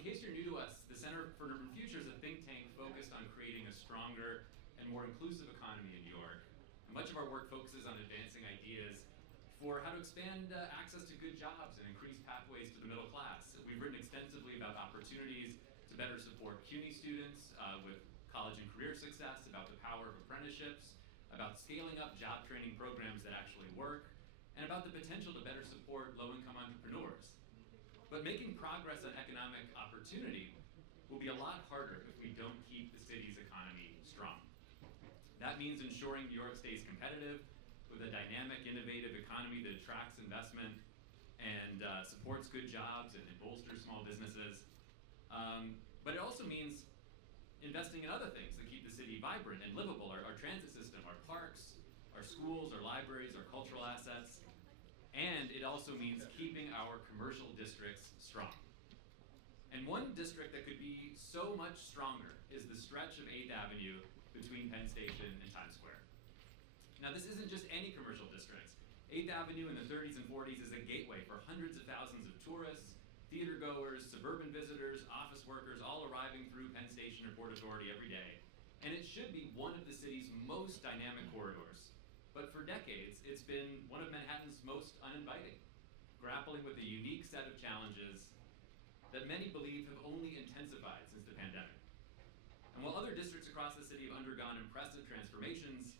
in case you're new to us, the Center for Urban Future is a think tank focused on creating a stronger and more inclusive economy in New York. And much of our work focuses on advancing ideas for how to expand access to good jobs and increase pathways to the middle class. We've written extensively about opportunities to better support CUNY students with college and career success, about the power of apprenticeships, about scaling up job training programs that actually work, and about the potential to better support low-income entrepreneurs. But making progress on economic opportunity will be a lot harder if we don't keep the city's economy strong. That means ensuring New York stays competitive with a dynamic, innovative economy that attracts investment and supports good jobs and bolsters small businesses. But it also means investing in other things that keep the city vibrant and livable, our transit system, our parks, our schools, our libraries, our cultural assets. And it also means keeping our commercial districts strong. And one district that could be so much stronger is the stretch of 8th Avenue between Penn Station and Times Square. Now, this isn't just any commercial districts. 8th Avenue in the 30s and 40s is a gateway for hundreds of thousands of tourists, theatergoers, suburban visitors, office workers, all arriving through Penn Station or Port Authority every day. And it should be one of the city's most dynamic corridors. But for decades, it's been one of Manhattan's most uninviting, grappling with a unique set of challenges that many believe have only intensified since the pandemic. And while other districts across the city have undergone impressive transformations,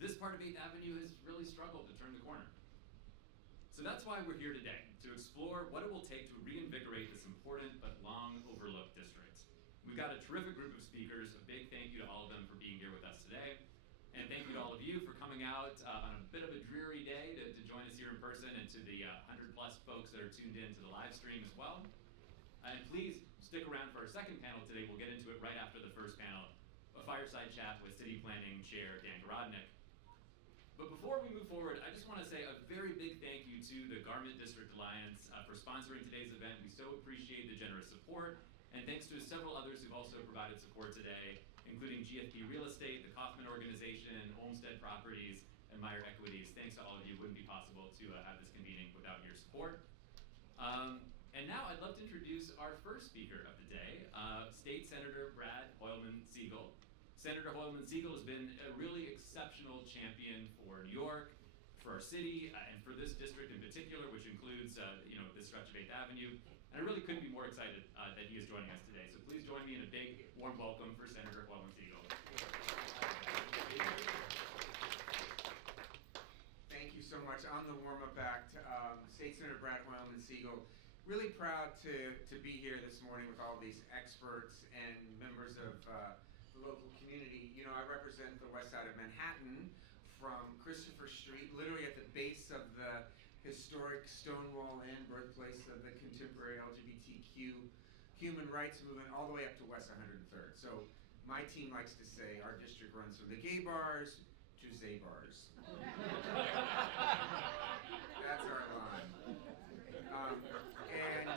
this part of 8th Avenue has really struggled to turn the corner. So that's why we're here today, to explore what it will take to reinvigorate this important but long overlooked district. We've got a terrific group of speakers. A big thank you to all of them for being here with us today. And thank you to all of you for coming out on a bit of a dreary day to join us here in person, and to the 100 plus folks that are tuned in to the live stream as well. And please stick around for our second panel today. We'll get into it right after the first panel, a fireside chat with City Planning Chair Dan Garodnick. But before we move forward, I just want to say a very big thank you to the Garment District Alliance for sponsoring today's event. We so appreciate the generous support, and thanks to several others who've also provided support today, including GFP Real Estate, the Kaufman Organization, Olmsted Properties, and Meyer Equities. Thanks to all of you. It wouldn't be possible to have this convening without your support. And now I'd love to introduce our first speaker of the day, State Senator Brad Hoylman-Sigal. Senator Hoylman-Sigal has been a really exceptional champion for New York, for our city, and for this district in particular, which includes this stretch of 8th Avenue. And I really couldn't be more excited that he is joining us today. So please join me in a big, warm welcome for Senator Hoylman-Sigal. Thank you so much. On the warm-up act, State Senator Brad Hoylman-Sigal, really proud to be here this morning with all these experts and members of the local community. You know, I represent the west side of Manhattan from Christopher Street, literally at the base of the historic Stonewall Inn, birthplace of the contemporary LGBTQ human rights movement, all the way up to West 103rd. So my team likes to say our district runs from the gay bars to Zay bars. That's our line. And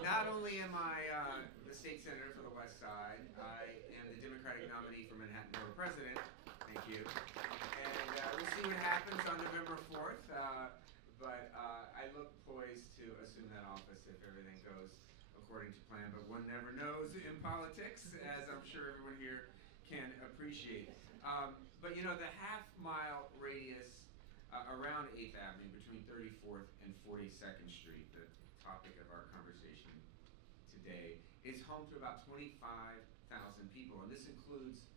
not only am I the state senator for the West Side, I am the Democratic nominee for Manhattan Borough President. Thank you. And we'll see what happens on November 4th. But I look poised to assume that office if everything goes according to plan. But one never knows in politics, as I'm sure everyone here can appreciate. But you know, the half-mile radius around 8th Avenue between 34th and 42nd Street, the topic of our conversation today, is home to about 25,000 people. And this includes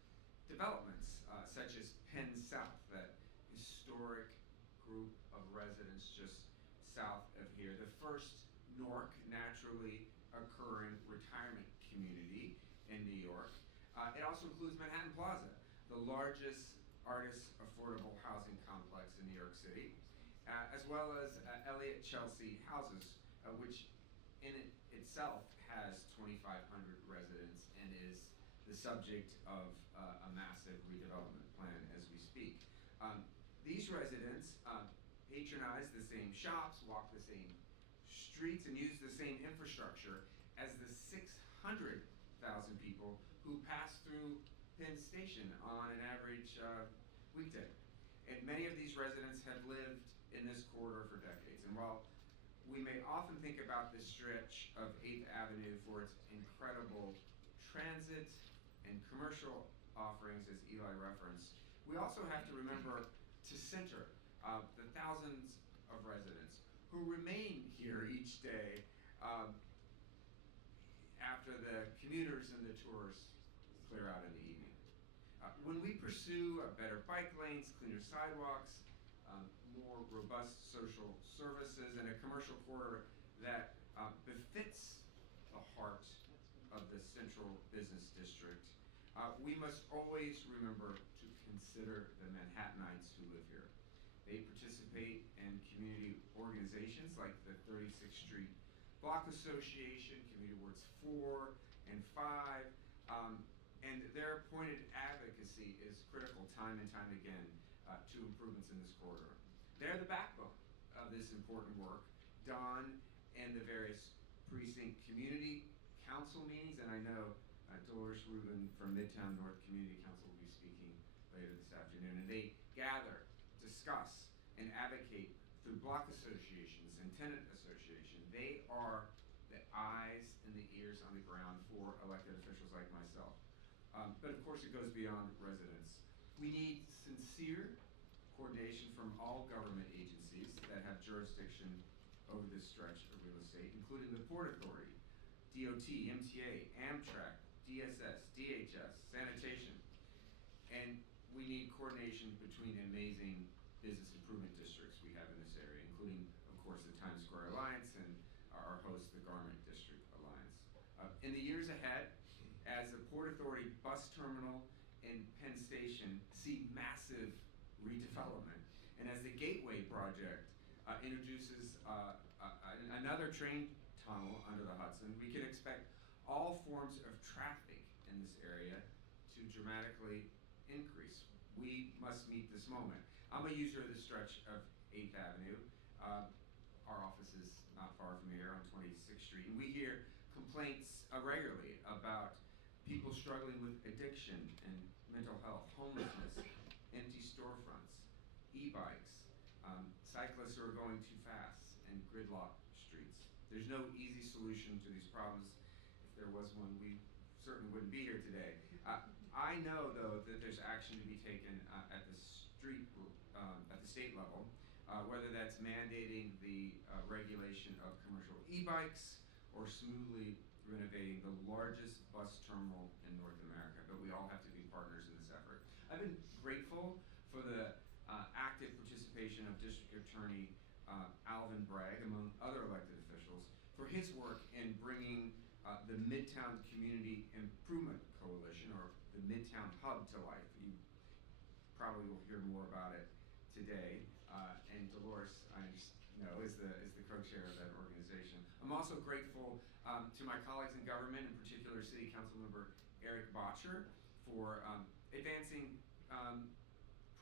developments such as Penn South, that historic group of residents just south of here, the first NORC, naturally occurring retirement community in New York. It also includes Manhattan Plaza, the largest artist affordable housing complex in New York City, as well as Elliott Chelsea Houses, which in itself has 2,500 residents and is the subject of a massive redevelopment plan as we speak. These residents patronize the same shops, walk the same streets, and use the same infrastructure as the 600,000 people who pass through Penn Station on an average weekday. And many of these residents have lived in this corridor for decades. And while we may often think about this stretch of 8th Avenue for its incredible transit and commercial offerings, as Eli referenced. We also have to remember to center the thousands of residents who remain here each day after the commuters and the tourists clear out in the evening. When we pursue better bike lanes, cleaner sidewalks, more robust social services, and a commercial corridor that befits the heart of the central business district, we must always remember to consider the Manhattanites who live here. They participate in community organizations like the 36th Street Block Association, Community Wards 4 and 5, and their pointed advocacy is critical time and time again to improvements in this corridor. They're the backbone of this important work done in the various precinct community council meetings, and I know Dolores Rubin from Midtown North Community Council will be speaking later this afternoon, and they gather, discuss, and advocate through block associations and tenant association. They are the eyes and the ears on the ground for elected officials like myself. But of course it goes beyond residents. We need sincere coordination from all government agencies that have jurisdiction over this stretch of real estate, including the Port Authority, DOT, MTA, Amtrak, DSS, DHS, sanitation. And we need coordination between the amazing business improvement districts we have in this area, including, of course, the Times Square Alliance and our host, the Garment District Alliance. In the years ahead, as the Port Authority bus terminal and Penn Station see massive redevelopment, and as the Gateway project introduces another train tunnel under the Hudson, we can expect all forms of traffic in this area to dramatically increase. We must meet this moment. I'm a user of the stretch of 8th Avenue. Our office is not far from here on 26th Street, and we hear complaints regularly about people struggling with addiction and mental health, homelessness, empty storefronts, e-bikes, cyclists who are going too fast, and gridlock streets. There's no easy solution to these problems. If there was one, we certainly wouldn't be here today. I know, though, that there's action to be taken at the state level, whether that's mandating the regulation of commercial e-bikes or smoothly renovating the largest bus terminal in North America. But we all have to be partners in this effort. I've been grateful for the active participation of District Attorney Alvin Bragg, among other elected officials, for his work in bringing the Midtown Community Improvement Coalition, or the Midtown Hub, to life. You probably will hear more about it today. And Dolores, I know, is the co-chair of that organization. I'm also grateful to my colleagues in government, in particular City Council Member Eric Botcher, for advancing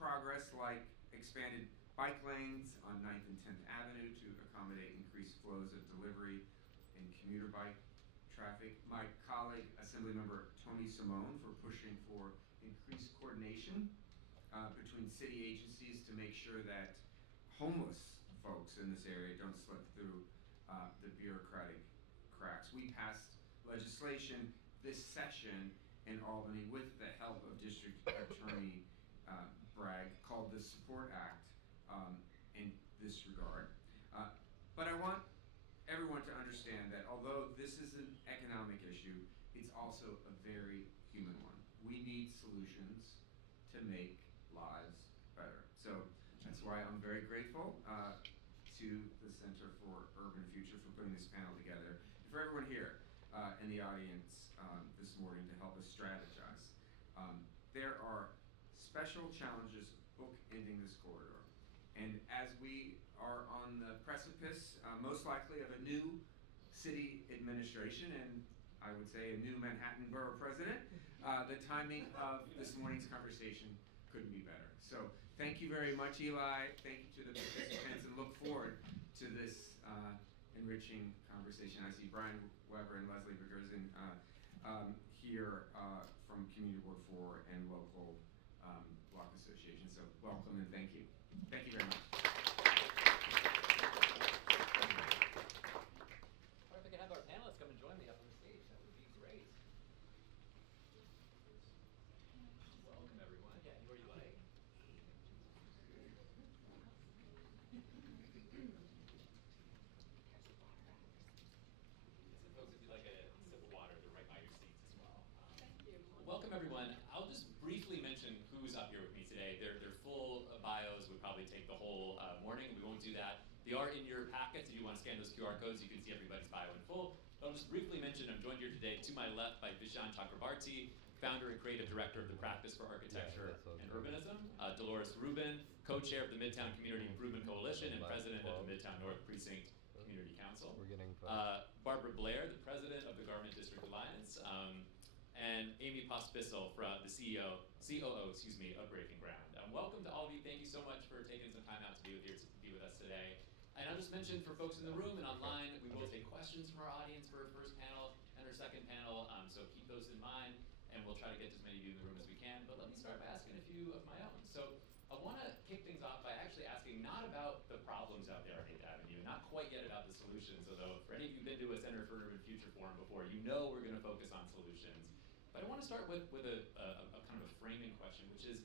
progress like expanded bike lanes on 9th and 10th Avenue to accommodate increased flows of delivery and commuter bike traffic. My colleague, Assemblymember Tony Simone, for pushing for increased coordination between city agencies to make sure that homeless folks in this area don't slip through the bureaucratic cracks. We passed legislation this session in Albany with the help of District Attorney Bragg, called the Support Act, in this regard. But I want everyone to understand that although this is an economic issue, it's also a very human one. We need solutions to make lives better. So that's why I'm very grateful to the Center for Urban Future for putting this panel together, and for everyone here in the audience this morning to help us strategize. There are special challenges bookending this corridor, and as we are on the precipice, most likely, of a new city administration, and I would say a new Manhattan Borough President, the timing of this morning's conversation couldn't be better. So thank you very much, Eli. Thank you to the participants, and look forward to this enriching conversation. I see Brian Weber and Leslie Bergersen here from Community Ward 4 and local block association. So welcome and thank you. Thank you very much. join me up on the stage, that would be great. Welcome, everyone. Yeah, anywhere you like. So folks, if you'd like a sip of water, they're right by your seats as well. Thank you. Welcome, everyone. I'll just briefly mention who's up here with me today. Their full bios would probably take the whole morning. We won't do that. They are in your packets. If you want to scan those QR codes, you can see everybody's bio in full. But I'll just briefly mention I'm joined here today to my left by Vishaan Chakrabarti, founder and creative director of the Practice for Architecture and Urbanism. Dolores Rubin, co-chair of the Midtown Community Improvement Coalition and president of the Midtown North Precinct Community Council. We're getting Barbara Blair, the president of the Garment District Alliance. And Amy Pospisil, the COO, of Breaking Ground. Welcome to all of you. Thank you so much for taking some time out to be with us today. And I'll just mention for folks in the room and online, we will take questions from our audience for our first panel and our second panel. So keep those in mind, and we'll try to get to as many of you in the room as we can. But let me start by asking a few of my own. So I want to kick things off by actually asking not about the problems out there on 8th Avenue, not quite yet about the solutions, although for any of you who've been to a Center for Urban Future Forum before, you know we're going to focus on solutions. But I want to start with a kind of a framing question, which is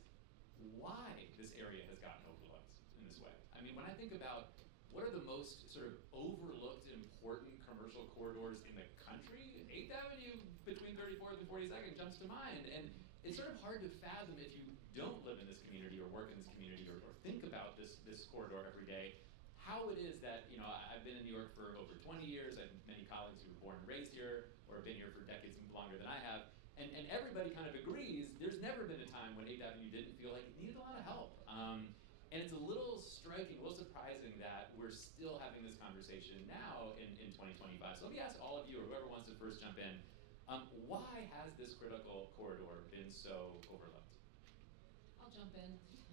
why this area has gotten overlooked in this way. I mean, when I think about what are the most sort of overlooked important commercial corridors in the country, 8th Avenue between 34th and 42nd jumps to mind. And it's sort of hard to fathom if you don't live in this community or work in this community or think about this corridor every day, how it is that, I've been in New York for over 20 years. I have many colleagues who were born and raised here or have been here for decades longer than I have. And everybody kind of agrees there's never been a time when 8th Avenue didn't feel like it needed a lot of help. And it's a little striking, a little surprising that we're still having this conversation now in 2025. So let me ask all of you or whoever wants to first jump in, why has this critical corridor been so overlooked? I'll jump in.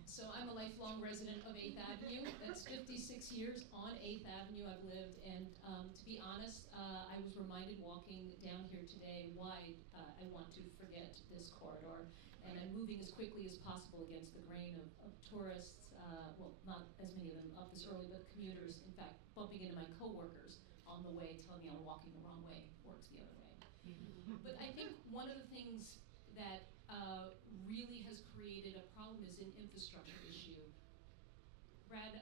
So I'm a lifelong resident of 8th Avenue. That's 56 years on 8th Avenue I've lived. And to be honest, I was reminded walking down here today why I want to forget this corridor. And I'm moving as quickly as possible against the grain of tourists, well, not as many of them up this early, but commuters, in fact, bumping into my coworkers on the way, telling me I'm walking the wrong way, works the other way. But I think one of the things that really has created a problem is an infrastructure issue. Brad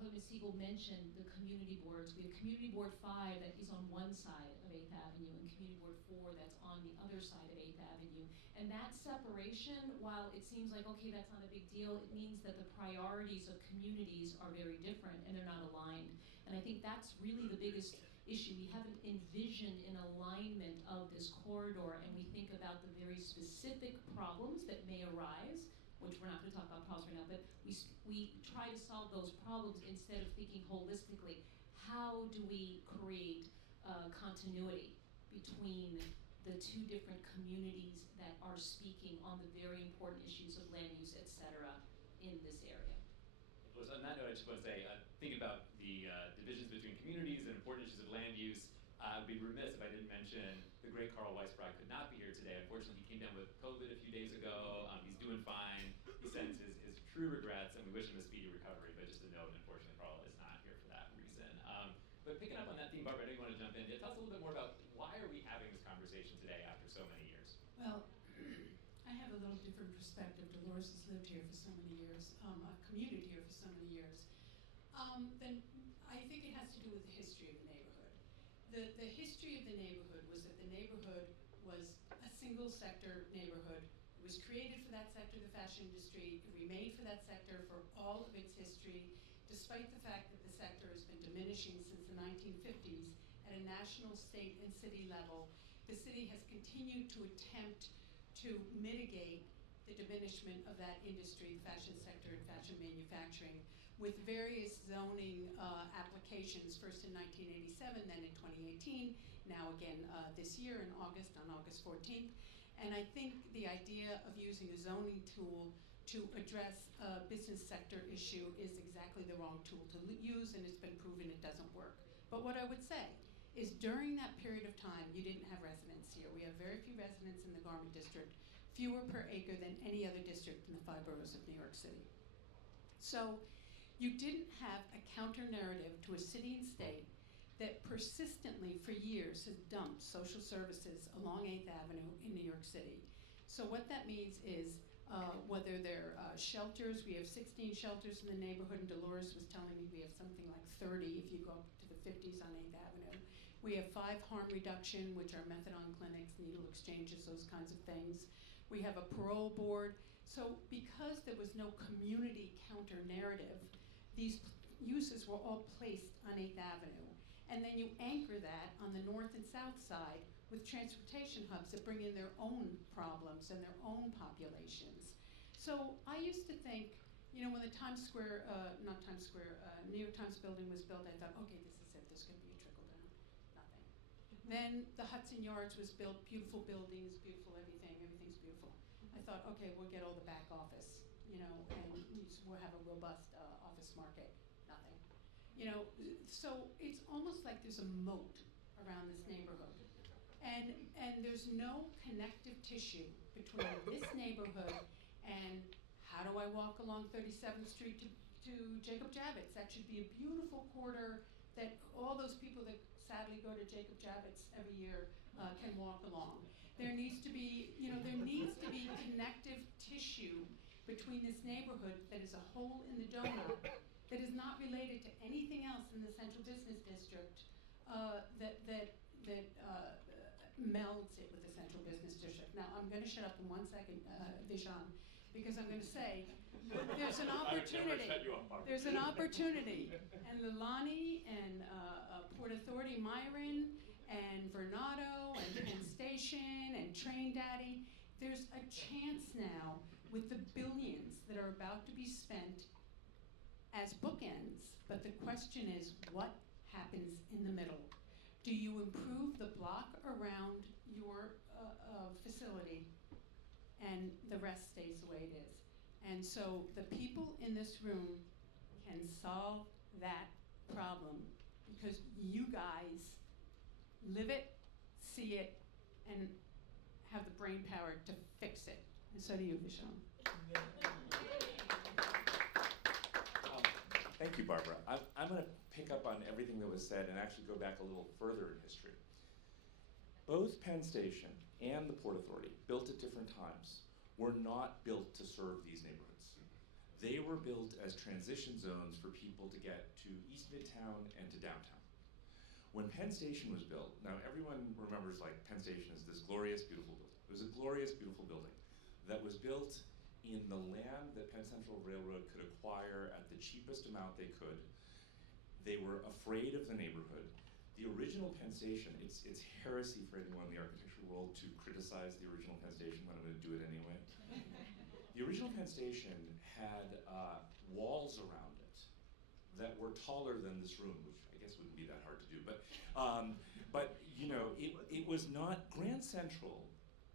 Holman-Siegel mentioned the community boards. We have Community Board 5 that is on one side of 8th Avenue and Community Board 4 that's on the other side of 8th Avenue. And that separation, while it seems like, okay, that's not a big deal, it means that the priorities of communities are very different and they're not aligned. And I think that's really the biggest issue. We haven't envisioned an alignment of this corridor, and we think about the very specific problems that may arise, which we're not going to talk about problems right now, but we try to solve those problems instead of thinking holistically. How do we create continuity between the two different communities that are speaking on the very important issues of land use, et cetera, in this area? So on that note, I just want to say, thinking about the divisions between communities and important issues of land use, I'd be remiss if I didn't mention the great Carl Weisbrod could not be here today. Unfortunately, he came down with COVID a few days ago. He's doing fine. He sends his true regrets, and we wish him a speedy recovery. But just a note, unfortunately, Carl is not here for that reason. But picking up on that theme, Barbara, I know you want to jump in. Yeah, tell us a little bit more about why are we having this conversation today after so many years? Well, I have a little different perspective. Dolores has lived here for so many years, commuted here for so many years. Then I think it has to do with the history of the neighborhood. The history of the neighborhood was that the neighborhood was a single sector neighborhood. It was created for that sector, the fashion industry. It remained for that sector for all of its history, despite the fact that the sector has been diminishing since the 1950s at a national, state, and city level. The city has continued to attempt to mitigate the diminishment of that industry, the fashion sector and fashion manufacturing, with various zoning applications, first in 1987, then in 2018, now again this year on August 14th. And I think the idea of using a zoning tool to address a business sector issue is exactly the wrong tool to use, and it's been proven it doesn't work. But what I would say is during that period of time, you didn't have residents here. We have very few residents in the Garment District, fewer per acre than any other district in the 5 boroughs of New York City. So you didn't have a counter narrative to a city and state that persistently for years has dumped social services along 8th Avenue in New York City. So what that means is whether they're shelters, we have 16 shelters in the neighborhood, and Dolores was telling me we have something like 30 if you go up to the 50s on 8th Avenue. We have 5 harm reduction, which are methadone clinics, needle exchanges, those kinds of things. We have a parole board. So because there was no community counter narrative, these uses were all placed on 8th Avenue. And then you anchor that on the north and south side with transportation hubs that bring in their own problems and their own populations. So I used to think, you know, when the Times Square, New York Times building was built, I thought, okay, this is it, there's gonna be a trickle down. Nothing. Then the Hudson Yards was built, beautiful buildings, beautiful everything's beautiful. I thought, okay, we'll get all the back office, you know, and we'll have a robust office market. Nothing. You know, so it's almost like there's a moat around this neighborhood. And there's no connective tissue between this neighborhood and how do I walk along 37th Street to Jacob Javits? That should be a beautiful corridor that all those people that sadly go to Jacob Javits every year can walk along. There needs to be, you know, connective tissue between this neighborhood that is a hole in the donut that is not related to anything else in the central business district that melds it with the central business district. Now, I'm going to shut up in 1 second, Vishan, because I'm going to say there's an opportunity. There's an opportunity. And Lilani and Port Authority Myron and Vernado and Penn Station and Train Daddy, there's a chance now with the billions that are about to be spent as bookends, but the question is, what happens in the middle? Do you improve the block around your facility and the rest stays the way it is? And so the people in this room can solve that problem because you guys live it, see it, and have the brain power to fix it. And so do you, Vishal. Thank you, Barbara. I'm going to pick up on everything that was said and actually go back a little further in history. Both Penn Station and the Port Authority, built at different times, were not built to serve these neighborhoods. They were built as transition zones for people to get to East Midtown and to downtown. When Penn Station was built, now everyone remembers like Penn Station is this glorious, beautiful building. It was a glorious, beautiful building that was built in the land that Penn Central Railroad could acquire at the cheapest amount they could. They were afraid of the neighborhood. The original Penn Station, it's heresy for anyone in the architectural world to criticize the original Penn Station, but I'm going to do it anyway. The original Penn Station had walls around it that were taller than this room, which I guess wouldn't be that hard to do. But you know, it was not, Grand Central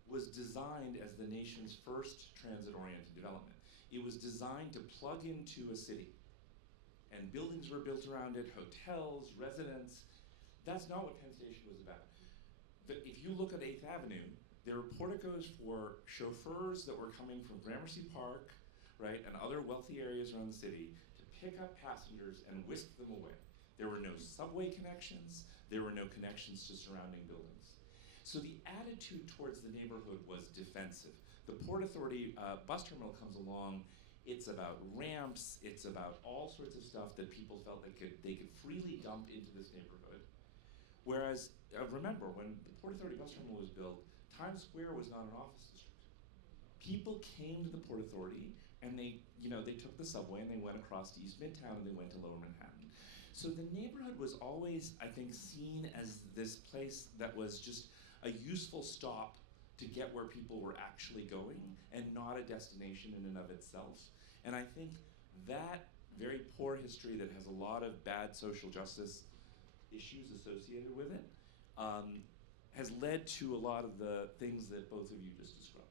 was designed as the nation's first transit-oriented development. It was designed to plug into a city. And buildings were built around it, hotels, residents. That's not what Penn Station was about. But if you look at 8th Avenue, there were porticos for chauffeurs that were coming from Gramercy Park, right, and other wealthy areas around the city to pick up passengers and whisk them away. There were no subway connections. There were no connections to surrounding buildings. So the attitude towards the neighborhood was defensive. The Port Authority bus terminal comes along. It's about ramps. It's about all sorts of stuff that people felt they could freely dump into this neighborhood. Whereas, remember, when the Port Authority bus terminal was built, Times Square was not an office district. People came to the Port Authority and they took the subway and they went across to East Midtown and they went to Lower Manhattan. So the neighborhood was always, I think, seen as this place that was just a useful stop to get where people were actually going and not a destination in and of itself. And I think that very poor history that has a lot of bad social justice issues associated with it has led to a lot of the things that both of you just described.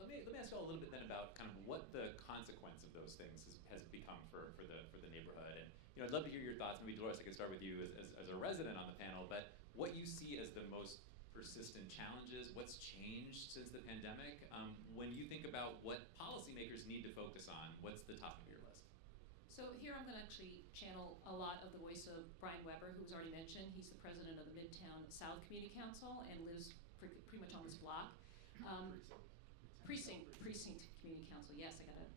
Let me ask you all a little bit then about kind of what the consequence of those things has become for the neighborhood. And I'd love to hear your thoughts. Maybe Dolores, I can start with you as a resident on the panel, but what you see as the most persistent challenges, what's changed since the pandemic? When you think about what policymakers need to focus on, what's the top of your list? So here I'm going to actually channel a lot of the voice of Brian Weber, who was already mentioned. He's the president of the Midtown South Community Council and lives pretty much on this block. Precinct Community Council. Yes, I got to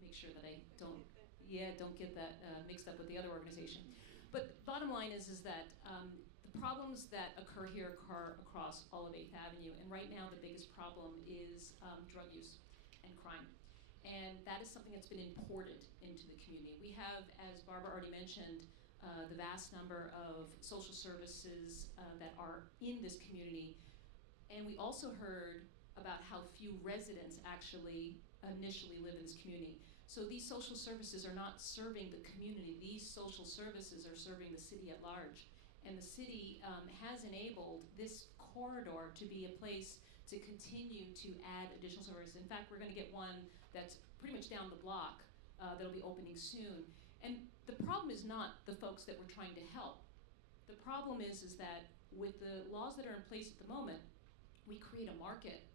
make sure that I don't get that mixed up with the other organization. But bottom line is that the problems that occur here occur across all of 8th Avenue, and right now the biggest problem is drug use and crime. And that is something that's been imported into the community. We have, as Barbara already mentioned, the vast number of social services that are in this community. And we also heard about how few residents actually initially live in this community. So these social services are not serving the community. These social services are serving the city at large. And the city has enabled this corridor to be a place to continue to add additional services. In fact, we're going to get one that's pretty much down the block that'll be opening soon. And the problem is not the folks that we're trying to help. The problem is that with the laws that are in place at the moment, we create a market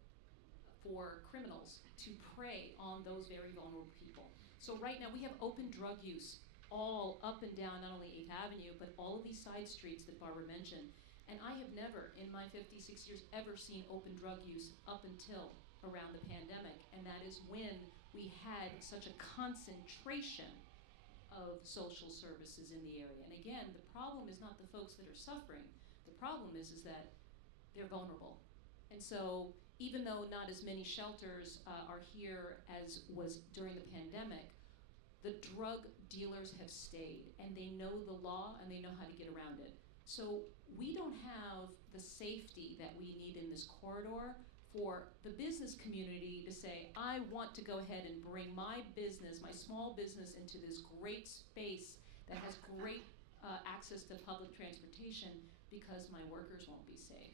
for criminals to prey on those very vulnerable people. So right now we have open drug use all up and down not only 8th Avenue, but all of these side streets that Barbara mentioned. And I have never, in my 56 years, ever seen open drug use up until around the pandemic. And that is when we had such a concentration of social services in the area. And again, the problem is not the folks that are suffering. The problem is that they're vulnerable. And so even though not as many shelters are here as was during the pandemic, the drug dealers have stayed, and they know the law and they know how to get around it. So we don't have the safety that we need in this corridor for the business community to say, I want to go ahead and bring my business, my small business, into this great space that has great access to public transportation because my workers won't be safe.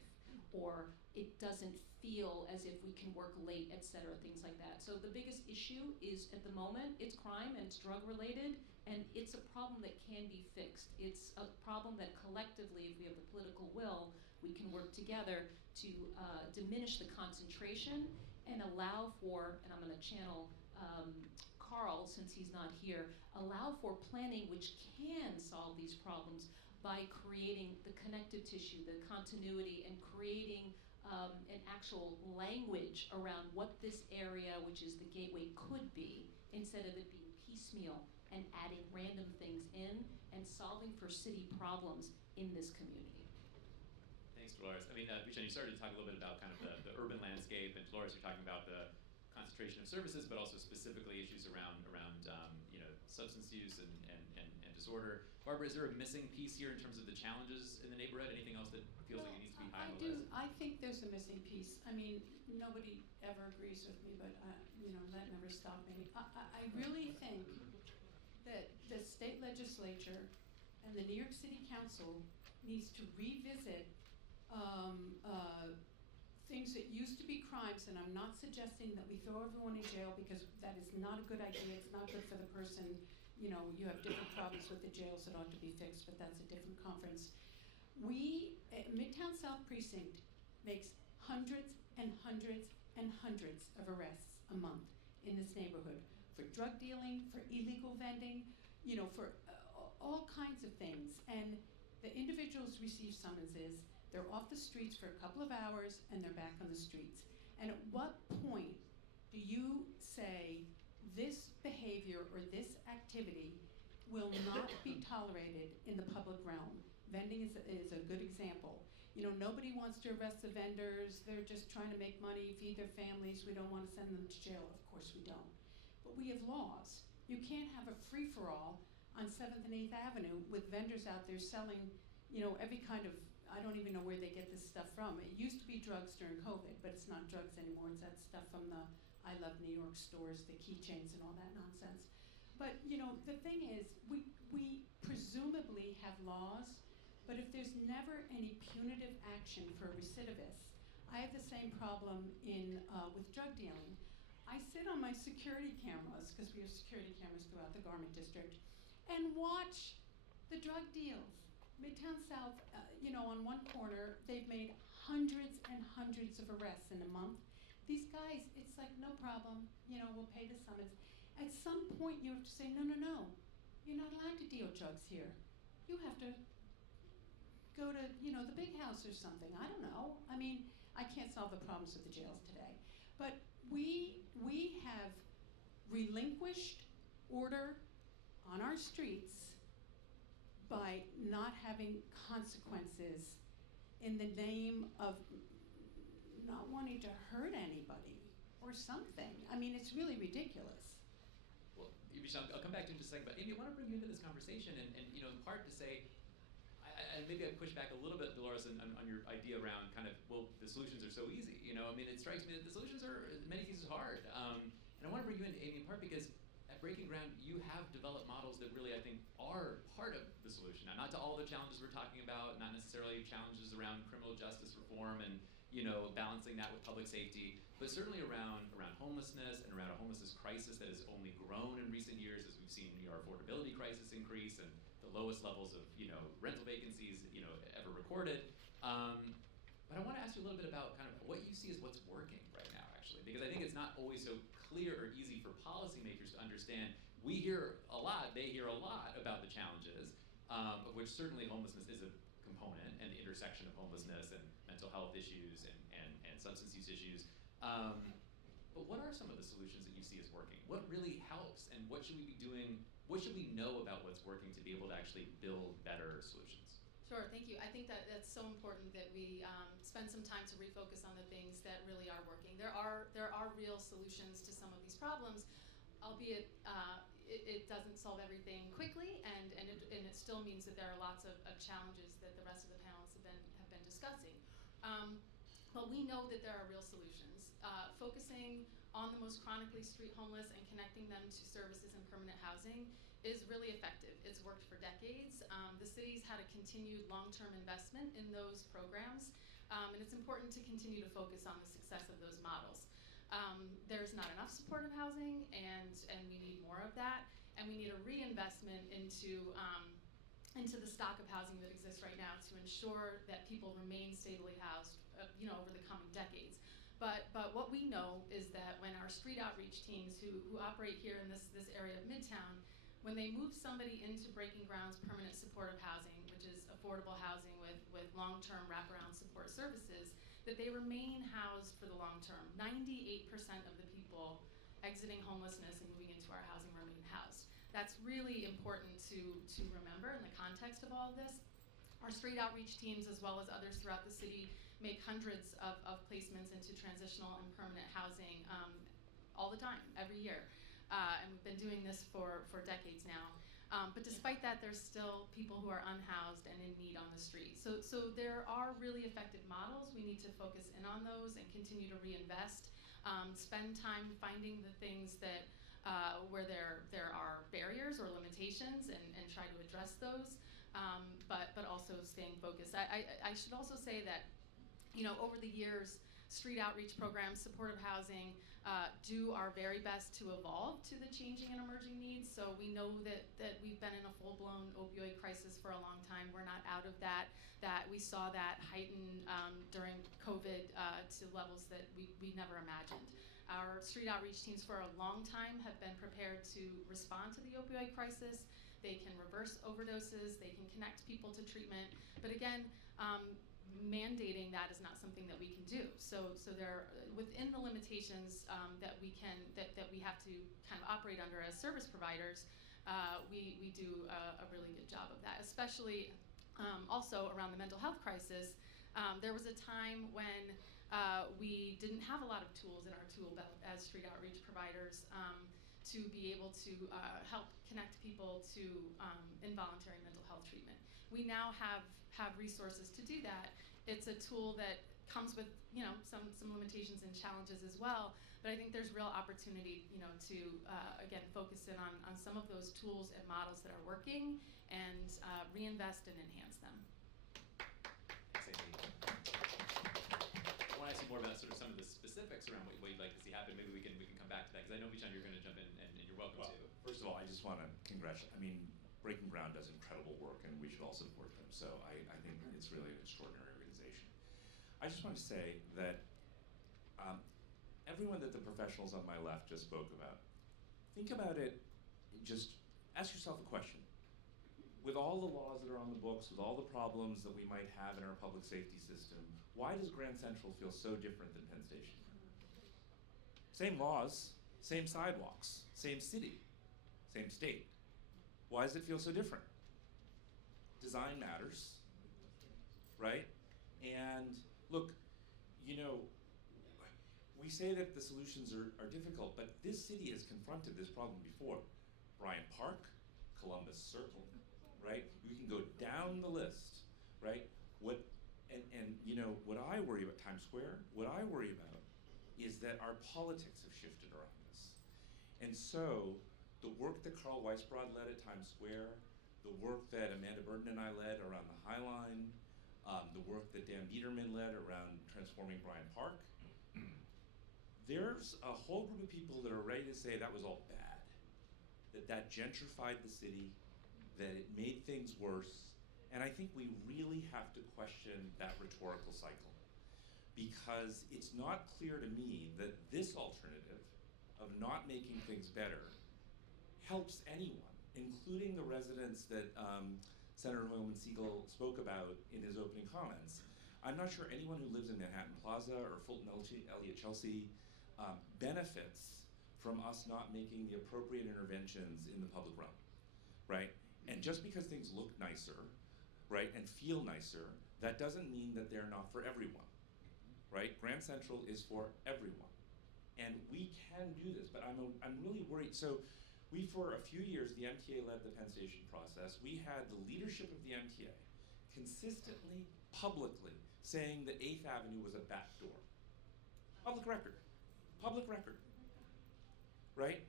Or it doesn't feel as if we can work late, et cetera, things like that. So the biggest issue is, at the moment, it's crime and it's drug related, and it's a problem that can be fixed. It's a problem that collectively, if we have the political will, we can work together to diminish the concentration and allow for, and I'm gonna channel Carl since he's not here, allow for planning which can solve these problems by creating the connective tissue, the continuity, and creating an actual language around what this area, which is the gateway, could be, instead of it being piecemeal and adding random things in and solving for city problems in this community. Thanks, Dolores. I mean, Bishan, you started to talk a little bit about kind of the urban landscape, and Dolores, you're talking about the concentration of services, but also specifically issues around substance use and disorder. Barbara, is there a missing piece here in terms of the challenges in the neighborhood? Anything else that feels like it needs to be high on the list? I think there's a missing piece. I mean, nobody ever agrees with me, but that never stopped me. I really think that the state legislature and the New York City Council needs to revisit things that used to be crimes, and I'm not suggesting that we throw everyone in jail because that is not a good idea. It's not good for the person. You have different problems with the jails that ought to be fixed, but that's a different conference. We, Midtown South Precinct, makes hundreds and hundreds and hundreds of arrests a month in this neighborhood for drug dealing, for illegal vending, for all kinds of things. And the individuals receive summonses. They're off the streets for a couple of hours and they're back on the streets. And at what point do you say this behavior or this activity will not be tolerated in the public realm? Vending is a good example. Nobody wants to arrest the vendors. They're just trying to make money, feed their families. We don't want to send them to jail. Of course we don't. But we have laws. You can't have a free-for-all on 7th and 8th Avenue with vendors out there selling, every kind of, I don't even know where they get this stuff from. It used to be drugs during COVID, but it's not drugs anymore. It's that stuff from the I Love New York stores, the keychains and all that nonsense. But, the thing is, we presumably have laws, but if there's never any punitive action for recidivists, I have the same problem with drug dealing. I sit on my security cameras, because we have security cameras throughout the Garment District, and watch the drug deals. Midtown South, on one corner, they've made hundreds and hundreds of arrests in a month. These guys, it's like, no problem, we'll pay the summons. At some point, you have to say, no. You're not allowed to deal drugs here. You have to go to, the big house or something. I don't know. I mean, I can't solve the problems of the jails today. But we have relinquished order on our streets by not having consequences in the name of not wanting to hurt anybody or something. I mean, it's really ridiculous. Well, Michelle, I'll come back to you in just a second, but Amy, I want to bring you into this conversation, and in part to say, and maybe I push back a little bit, Dolores, on your idea around kind of, well, the solutions are so easy. I mean, it strikes me that the solutions are, in many cases, hard. And I want to bring you in, Amy, in part because at Breaking Ground, you have developed models that really, I think, are part of the solution. Now, not to all the challenges we're talking about, not necessarily challenges around criminal justice reform and, balancing that with public safety, but certainly around homelessness and around a homelessness crisis that has only grown in recent years as we've seen our affordability crisis increase and the lowest levels of, rental vacancies, ever recorded. But I want to ask you a little bit about kind of what you see as what's working right now, actually, because I think it's not always so clear or easy for policymakers to understand. We hear a lot, they hear a lot about the challenges, of which certainly homelessness is a component, and the intersection of homelessness and mental health issues and substance use issues. But what are some of the solutions that you see as working? What really helps, and what should we be doing? What should we know about what's working to be able to actually build better solutions? Sure, thank you. I think that that's so important that we spend some time to refocus on the things that really are working. There are real solutions to some of these problems, albeit it doesn't solve everything quickly, and it still means that there are lots of challenges that the rest of the panelists have been discussing. But we know that there are real solutions. Focusing on the most chronically street homeless and connecting them to services and permanent housing is really effective. It's worked for decades. The city's had a continued long-term investment in those programs, and it's important to continue to focus on the success of those models. There's not enough supportive housing, and we need more of that, and we need a reinvestment into the stock of housing that exists right now to ensure that people remain stably housed, over the coming decades. But what we know is that when our street outreach teams who operate here in this area of Midtown, when they move somebody into Breaking Ground's permanent supportive housing, which is affordable housing with long-term wraparound support services, that they remain housed for the long term. 98% of the people exiting homelessness and moving into our housing remain housed. That's really important to remember in the context of all of this. Our street outreach teams, as well as others throughout the city, make hundreds of placements into transitional and permanent housing all the time, every year. And we've been doing this for decades now. But despite that, there's still people who are unhoused and in need on the street. So there are really effective models. We need to focus in on those and continue to reinvest. Spend time finding the things that where there are barriers or limitations and try to address those. But also staying focused. I should also say that, over the years, street outreach programs, supportive housing, do our very best to evolve to the changing and emerging needs. So we know that we've been in a full-blown opioid crisis for a long time. We're not out of that. That we saw that heighten during COVID to levels that we never imagined. Our street outreach teams for a long time have been prepared to respond to the opioid crisis. They can reverse overdoses. They can connect people to treatment. But again, mandating that is not something that we can do. So there, within the limitations that we have to kind of operate under as service providers, we do a really good job of that. Especially also around the mental health crisis, there was a time when we didn't have a lot of tools in our tool belt as street outreach providers to be able to help connect people to involuntary mental health treatment. We now have resources to do that. It's a tool that comes with some limitations and challenges as well, but I think there's real opportunity to again focus in on some of those tools and models that are working and reinvest and enhance them. Thanks, Amy. I want to ask you more about sort of some of the specifics around what you'd like to see happen. Maybe we can come back to that, because I know, Bichan, you're going to jump in, and you're welcome to. First of all, I just want to congratulate. Breaking Ground does incredible work, and we should all support them. So I think it's really an extraordinary organization. I just want to say that everyone that the professionals on my left just spoke about, think about it just ask yourself a question. With all the laws that are on the books, with all the problems that we might have in our public safety system, why does Grand Central feel so different than Penn Station? Same laws, same sidewalks, same city, same state. Why does it feel so different? Design matters, right? And look, you know, we say that the solutions are difficult, but this city has confronted this problem before. Bryant Park, Columbus Circle, right? We can go down the list, right? And you know, what I worry about, Times Square, what I worry about is that our politics have shifted around this. And so, the work that Carl Weisbrod led at Times Square, the work that Amanda Burton and I led around the High Line, the work that Dan Biederman led around transforming Bryant Park, there's a whole group of people that are ready to say that was all bad, that gentrified the city, that it made things worse, and I think we really have to question that rhetorical cycle, because it's not clear to me that this alternative of not making things better helps anyone, including the residents that Senator Hoylman Siegel spoke about in his opening comments. I'm not sure anyone who lives in Manhattan Plaza or Fulton Elliott Chelsea benefits from us not making the appropriate interventions in the public realm, right? And just because things look nicer, right, and feel nicer, that doesn't mean that they're not for everyone, right? Grand Central is for everyone. And we can do this, but I'm really worried. So we, for a few years, the MTA led the Penn Station process. We had the leadership of the MTA consistently, publicly, saying that 8th Avenue was a backdoor. Public record, right?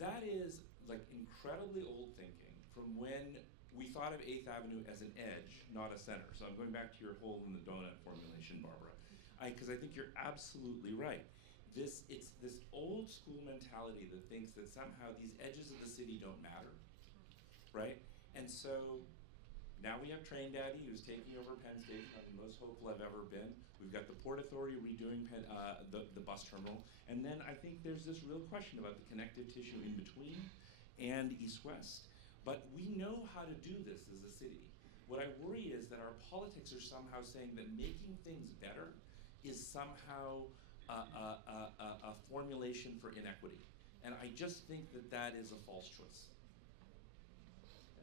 That is like incredibly old thinking from when we thought of 8th Avenue as an edge, not a center. So I'm going back to your hole in the donut formulation, Barbara, because I think you're absolutely right. It's this old school mentality that thinks that somehow these edges of the city don't matter, right? And so now we have Train Daddy, who's taking over Penn Station. I'm the most hopeful I've ever been. We've got the Port Authority redoing the bus terminal. And then I think there's this real question about the connective tissue in between and east-west. But we know how to do this as a city. What I worry is that our politics are somehow saying that making things better is somehow a formulation for inequity. And I just think that that is a false choice.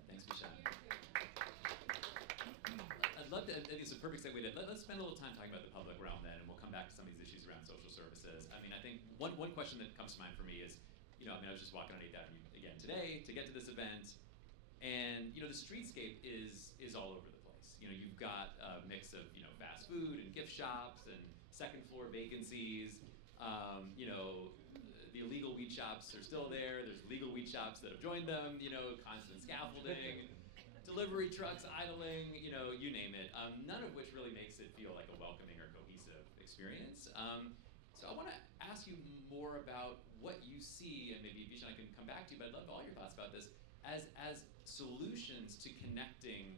Thanks, Michelle. I'd love to, I think it's a perfect segue to, let's spend a little time talking about the public realm then, and we'll come back to some of these issues around social services. I mean, I think one question that comes to mind for me is, you know, I mean, I was just walking on 8th Avenue again today to get to this event, and, you know, the streetscape is all over the place. You know, you've got a mix of, you know, fast food and gift shops and second floor vacancies. You know, the illegal weed shops are still there. There's legal weed shops that have joined them. You know, constant scaffolding, delivery trucks idling. You know, you name it. None of which really makes it feel like a welcoming or cohesive experience. So I want to ask you more about what you see, and maybe Vishen, I can come back to you, but I'd love all your thoughts about this as solutions to connecting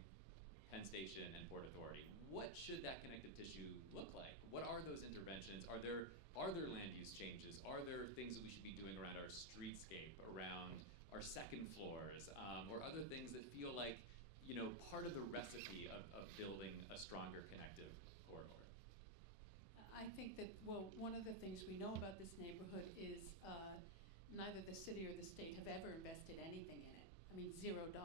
Penn Station and Port Authority. What should that connective tissue look like? What are those interventions? Are there land use changes? Are there things that we should be doing around our streetscape, around our second floors, or other things that feel like, you know, part of the recipe of building a stronger connective corridor? I think that, well, one of the things we know about this neighborhood is neither the city or the state have ever invested anything in it. I mean, $0.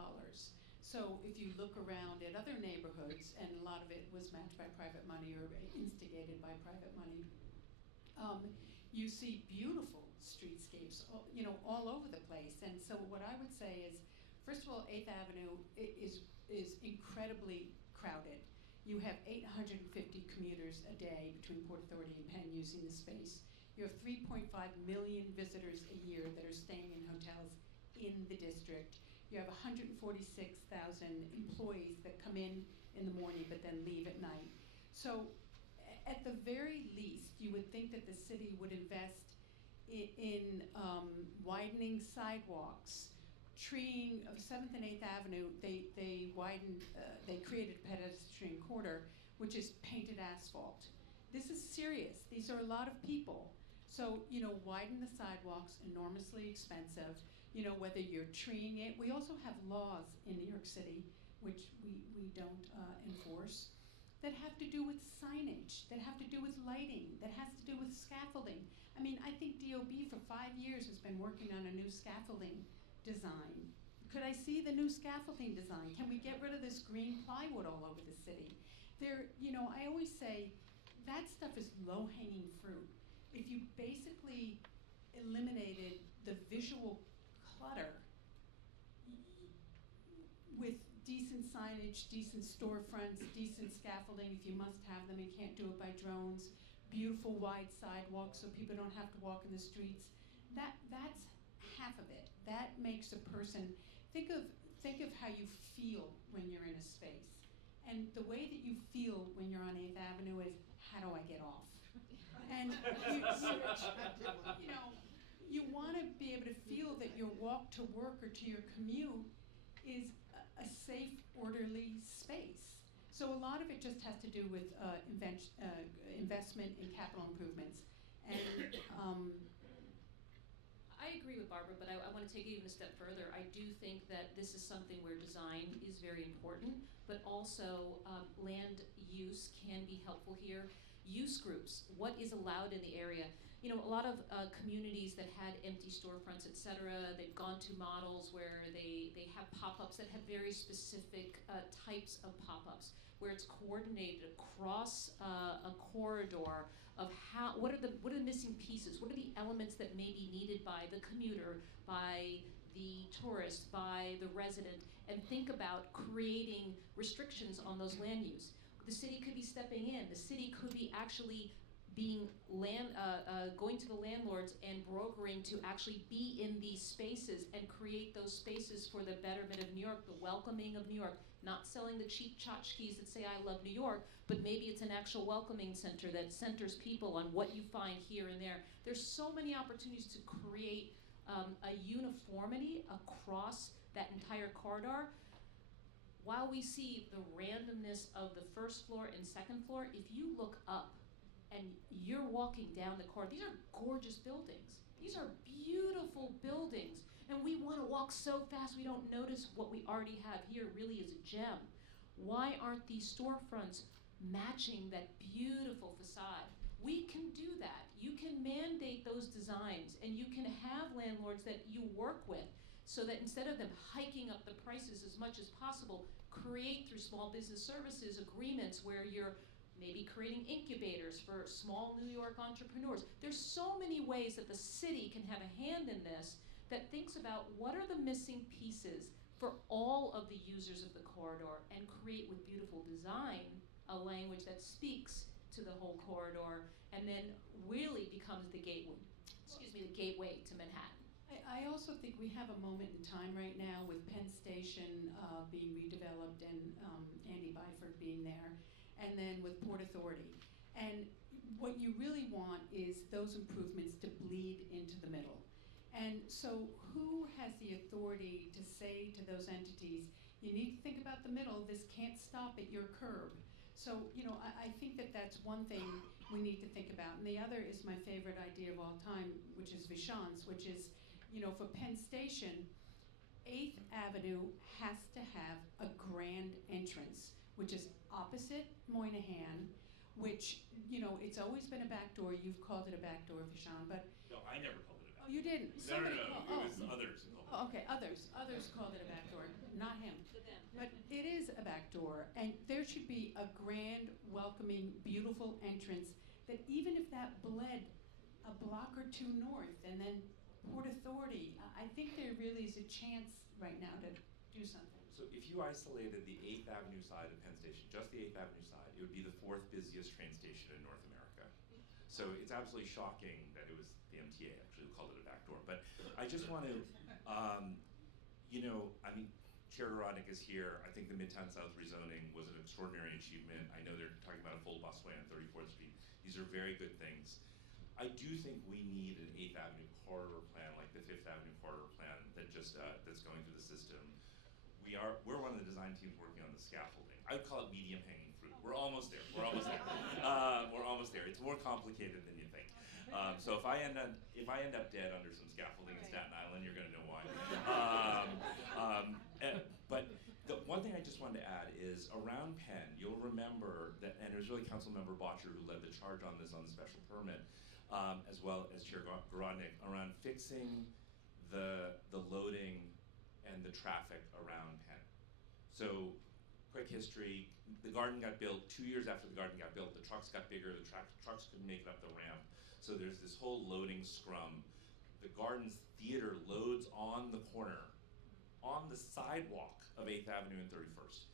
So if you look around at other neighborhoods, and a lot of it was matched by private money or instigated by private money, you see beautiful streetscapes, you know, all over the place. And so what I would say is, first of all, 8th Avenue is incredibly crowded. You have 850 commuters a day between Port Authority and Penn using the space. You have 3.5 million visitors a year that are staying in hotels in the district. You have 146,000 employees that come in the morning but then leave at night. So at the very least, you would think that the city would invest in widening sidewalks, treeing of 7th and 8th Avenue. They widened, they created a pedestrian corridor, which is painted asphalt. This is serious. These are a lot of people. So, you know, widen the sidewalks, enormously expensive. whether you're treeing it. We also have laws in New York City, which we don't enforce, that have to do with signage, that have to do with lighting, that has to do with scaffolding. I mean, I think DOB for 5 years has been working on a new scaffolding design. Could I see the new scaffolding design? Can we get rid of this green plywood all over the city? I always say that stuff is low-hanging fruit. If you basically eliminated the visual clutter with decent signage, decent storefronts, decent scaffolding, if you must have them, you can't do it by drones, beautiful wide sidewalks so people don't have to walk in the streets, that's half of it. That makes a person, think of how you feel when you're in a space. And the way that you feel when you're on 8th Avenue is, how do I get off? And you want to be able to feel that your walk to work or to your commute is a safe, orderly space. So a lot of it just has to do with investment in capital improvements. And I agree with Barbara, but I want to take it even a step further. I do think that this is something where design is very important, but also land use can be helpful here. Use groups, what is allowed in the area? A lot of communities that had empty storefronts, et cetera, they've gone to models where they have pop-ups that have very specific types of pop-ups, where it's coordinated across a corridor of what are the missing pieces, what are the elements that may be needed by the commuter, by the tourist, by the resident, and think about creating restrictions on those land use. The city could be stepping in. The city could be actually being going to the landlords and brokering to actually be in these spaces and create those spaces for the betterment of New York, the welcoming of New York, not selling the cheap tchotchkes that say I love New York, but maybe it's an actual welcoming center that centers people on what you find here and there. There's so many opportunities to create a uniformity across that entire corridor. While we see the randomness of the first floor and second floor, if you look up and you're walking down the corridor, these are gorgeous buildings. These are beautiful buildings. And we want to walk so fast we don't notice what we already have here really is a gem. Why aren't these storefronts matching that beautiful facade? We can do that. You can mandate those designs, and you can have landlords that you work with so that instead of them hiking up the prices as much as possible, create through small business services agreements where you're maybe creating incubators for small New York entrepreneurs. There's so many ways that the city can have a hand in this that thinks about what are the missing pieces for all of the users of the corridor and create with beautiful design a language that speaks to the whole corridor and then really becomes the gateway to Manhattan. I also think we have a moment in time right now with Penn Station being redeveloped and Andy Byford being there, and then with Port Authority. And what you really want is those improvements to bleed into the middle. And so who has the authority to say to those entities, you need to think about the middle, this can't stop at your curb. So, I think that that's one thing we need to think about. And the other is my favorite idea of all time, which is Vishant's, which is, for Penn Station, 8th Avenue has to have a grand entrance, which is opposite Moynihan, which, it's always been a back door. You've called it a back door, Vishant, but... No, I never called it a back door. Oh, you didn't? No. It was others who called it. Oh, okay, others called it a back door, not him. But it is a back door, and there should be a grand, welcoming, beautiful entrance that even if that bled a block or two north and then Port Authority, I think there really is a chance right now to do something. So if you isolated the 8th Avenue side of Penn Station, just the 8th Avenue side, it would be the 4th busiest train station in North America. So it's absolutely shocking that it was the MTA actually who called it a back door. But I just want to, Chair Rodnick is here. I think the Midtown South rezoning was an extraordinary achievement. I know they're talking about a full busway on 34th Street. These are very good things. I do think we need an 8th Avenue corridor plan, like the 5th Avenue corridor plan that just that's going through the system. We're one of the design teams working on the scaffolding. I would call it medium hanging fruit. We're almost there. We're almost there. It's more complicated than you think. So if I end up dead under some scaffolding in Right. Staten Island, you're going to know why. But the one thing I just wanted to add is around Penn, you'll remember that, and it was really Councilmember Botcher who led the charge on this on the special permit, as well as Chair Gorodnik, around fixing the loading and the traffic around Penn. So, quick history, the garden got built. 2 years after the garden got built, the trucks got bigger, the trucks couldn't make it up the ramp. So there's this whole loading scrum. The garden's theater loads on the corner, on the sidewalk of 8th Avenue and 31st.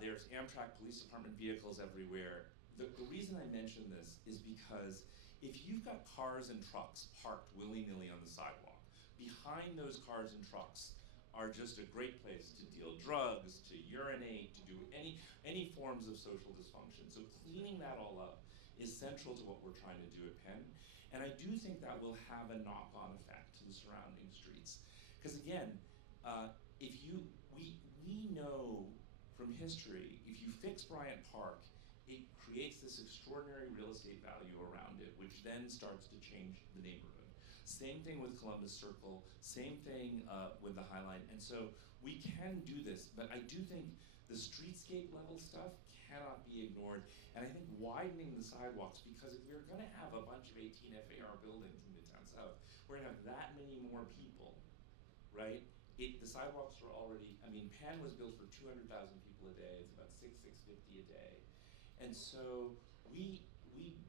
There's Amtrak Police Department vehicles everywhere. The reason I mention this is because if you've got cars and trucks parked willy-nilly on the sidewalk, behind those cars and trucks are just a great place to deal drugs, to urinate, to do any forms of social dysfunction. So cleaning that all up is central to what we're trying to do at Penn. And I do think that will have a knock-on effect to the surrounding streets. Because again, we know from history, if you fix Bryant Park, it creates this extraordinary real estate value around it, which then starts to change the neighborhood. Same thing with Columbus Circle, same thing with the High Line. And so we can do this, but I do think the streetscape level stuff cannot be ignored. And I think widening the sidewalks, because if we're gonna have a bunch of 18 FAR buildings in Midtown South, we're gonna have that many more people, right? The sidewalks are already, I mean, Penn was built for 200,000 people a day. It's about 650 a day. And so we need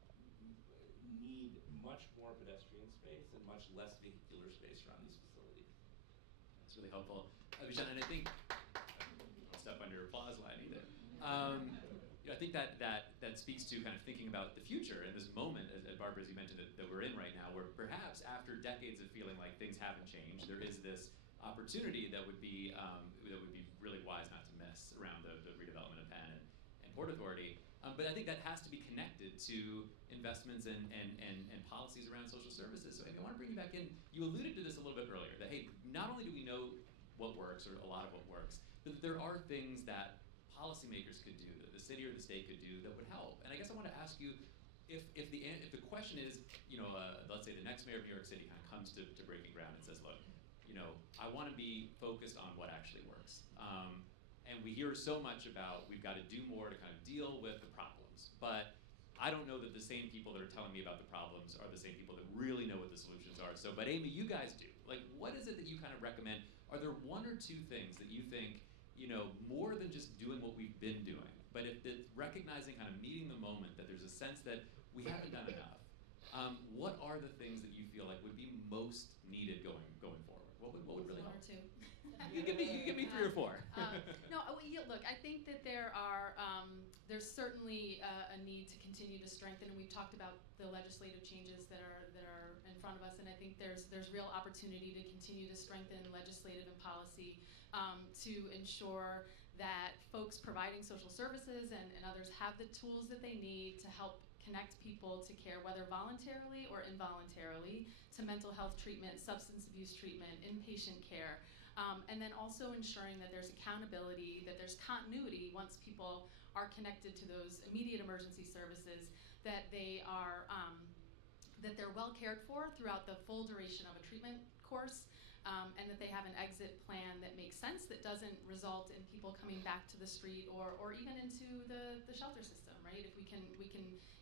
much more pedestrian space and much less vehicular space around these facilities. That's really helpful. Vishaan, and I think, I'll step on your applause line either. I think that speaks to kind of thinking about the future and this moment, as Barbara, as you mentioned, that we're in right now, where perhaps after decades of feeling like things haven't changed, there is this opportunity that would be really wise not to miss around the redevelopment of Penn and Port Authority. But I think that has to be connected to investments and policies around social services. So Amy, I want to bring you back in. You alluded to this a little bit earlier, that hey, not only do we know what works, or a lot of what works, but that there are things that policymakers could do, that the city or the state could do that would help. And I guess I want to ask you, if the question is, let's say the next mayor of New York City kind of comes to breaking ground and says, look, I want to be focused on what actually works. And we hear so much about we've got to do more to kind of deal with the problems. But I don't know that the same people that are telling me about the problems are the same people that really know what the solutions are. So, but Amy, you guys do. Like, what is it that you kind of recommend? Are there one or two things that you think, more than just doing what we've been doing, but if it's recognizing, kind of meeting the moment that there's a sense that we haven't done enough, what are the things that you feel like would be most needed going forward? What would really help? One or two. You give me 3 or 4. Look, I think that there's certainly a need to continue to strengthen, and we've talked about the legislative changes that are in front of us, and I think there's real opportunity to continue to strengthen legislative and policy to ensure that folks providing social services and others have the tools that they need to help connect people to care, whether voluntarily or involuntarily, to mental health treatment, substance abuse treatment, inpatient care. And then also ensuring that there's accountability, that there's continuity once people are connected to those immediate emergency services, that they are that they're well cared for throughout the full duration of a treatment course, and that they have an exit plan that makes sense, that doesn't result in people coming back to the street or even into the shelter system, right? If we can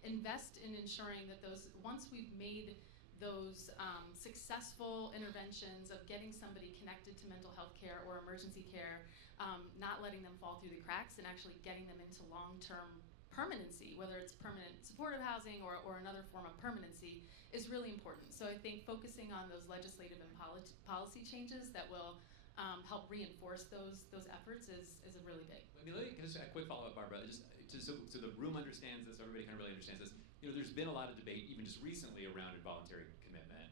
invest in ensuring that once we've made those successful interventions of getting somebody connected to mental health care or emergency care, not letting them fall through the cracks and actually getting them into long-term permanency, whether it's permanent supportive housing or another form of permanency, is really important. So I think focusing on those legislative and policy changes that will help reinforce those efforts is a really big. I mean, let me just a quick follow-up, Barbara, so the room understands this, everybody kind of really understands this. There's been a lot of debate, even just recently, around involuntary commitment.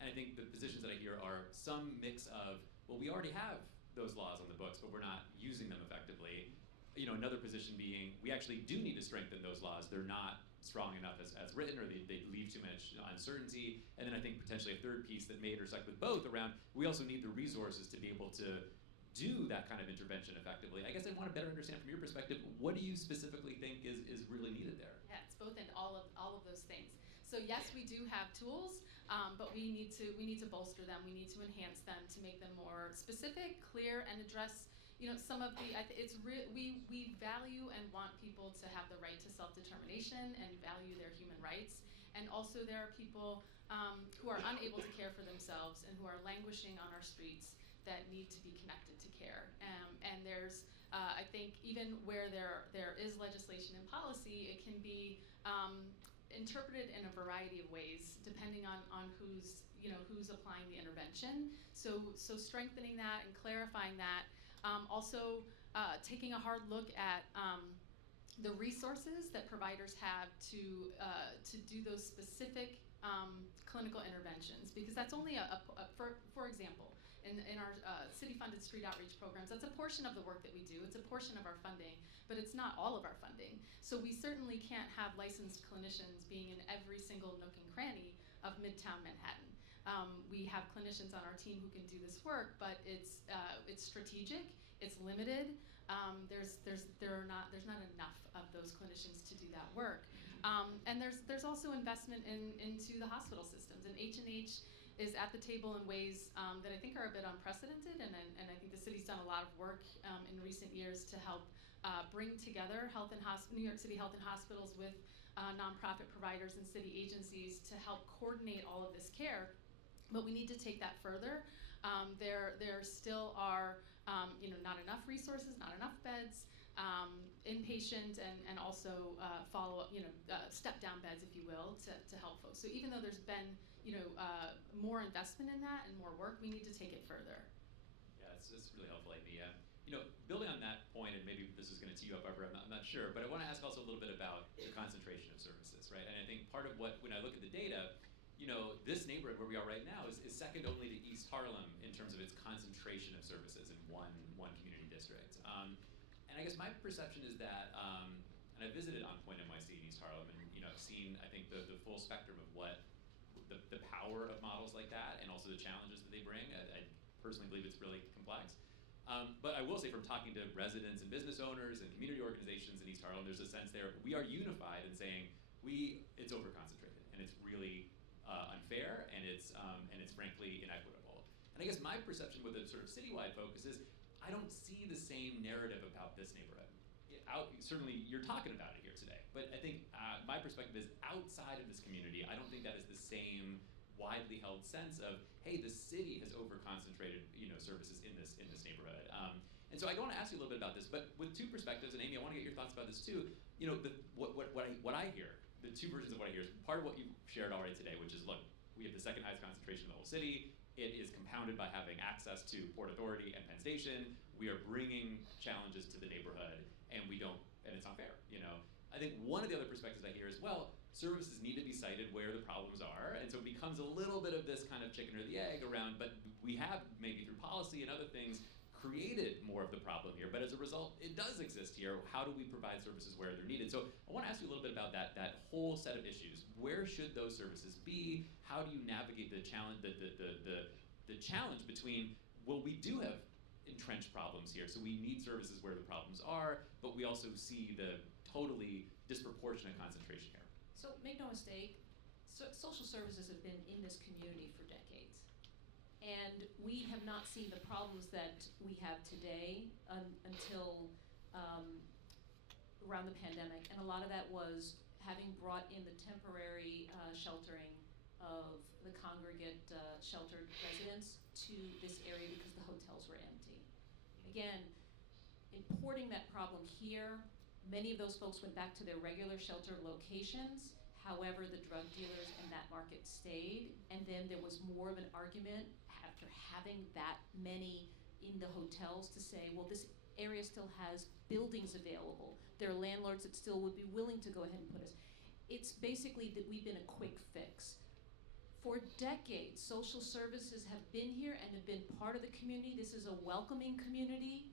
And I think the positions that I hear are some mix of, well, we already have those laws on the books, but we're not using them effectively. Another position being, we actually do need to strengthen those laws. They're not strong enough as written, or they leave too much uncertainty. And then I think potentially a third piece that may intersect with both around, we also need the resources to be able to do that kind of intervention effectively. I guess I want to better understand from your perspective, what do you specifically think is really needed there? Yeah, it's both and all of those things. So yes, we do have tools, but we need to bolster them. We need to enhance them to make them more specific, clear, and address some of the. We value and want people to have the right to self-determination and value their human rights. And also there are people who are unable to care for themselves and who are languishing on our streets that need to be connected to care. And there's, I think, even where there is legislation and policy, it can be interpreted in a variety of ways depending on who's applying the intervention. So strengthening that and clarifying that. Also taking a hard look at the resources that providers have to do those specific clinical interventions, because that's only for example, in our city-funded street outreach programs, that's a portion of the work that we do. It's a portion of our funding, but it's not all of our funding. So we certainly can't have licensed clinicians being in every single nook and cranny of Midtown Manhattan. We have clinicians on our team who can do this work, but it's strategic, it's limited. There's not enough of those clinicians to do that work. And there's also investment into the hospital systems, and H&H is at the table in ways that I think are a bit unprecedented, and I think the city's done a lot of work in recent years to help bring together New York City Health and Hospitals with nonprofit providers and city agencies to help coordinate all of this care. But we need to take that further. There still are not enough resources, not enough beds, inpatient and also follow-up, step-down beds, if you will, to help folks. So even though there's been more investment in that and more work, we need to take it further. Yeah, it's really helpful, Amy. Building on that point, and maybe this is going to tee you up, Barbara, I'm not sure, but I want to ask also a little bit about the concentration of services, right? And I think part of when I look at the data, this neighborhood where we are right now is second only to East Harlem in terms of its concentration of services in one community district. And I guess my perception is that, and I visited On Point NYC in East Harlem, and I've seen, I think, the full spectrum of what the power of models like that, and also the challenges that they bring. I personally believe it's really complex. But I will say, from talking to residents and business owners and community organizations in East Harlem, there's a sense there we are unified in saying it's overconcentrated, and it's really unfair, and it's frankly inequitable. And I guess my perception with the sort of citywide focus is I don't see the same narrative about this neighborhood. Certainly you're talking about it here today, but I think my perspective is outside of this community, I don't think that is the same widely held sense of, hey, the city has overconcentrated services in this neighborhood. And so I want to ask you a little bit about this, but with two perspectives, and Amy, I want to get your thoughts about this too. What I hear, the two versions of what I hear is part of what you shared already today, which is, look, we have the second highest concentration in the whole city. It is compounded by having access to Port Authority and Penn Station. We are bringing challenges to the neighborhood, and it's not fair. I think one of the other perspectives I hear is, well, services need to be cited where the problems are, and so it becomes a little bit of this kind of chicken or the egg around, but we have, maybe through policy and other things, created more of the problem here, but as a result, it does exist here. How do we provide services where they're needed? So I want to ask you a little bit about that whole set of issues. Where should those services be? How do you navigate the challenge, the challenge between, well, we do have entrenched problems here, so we need services where the problems are, but we also see the totally disproportionate concentration here. So make no mistake, social services have been in this community for decades. And we have not seen the problems that we have today until around the pandemic. And a lot of that was having brought in the temporary sheltering of the congregate sheltered residents to this area because the hotels were empty. Again, importing that problem here, many of those folks went back to their regular shelter locations. However, the drug dealers in that market stayed, and then there was more of an argument after having that many in the hotels to say, well, this area still has buildings available. There are landlords that still would be willing to go ahead and put us. It's basically that we've been a quick fix. For decades, social services have been here and have been part of the community. This is a welcoming community.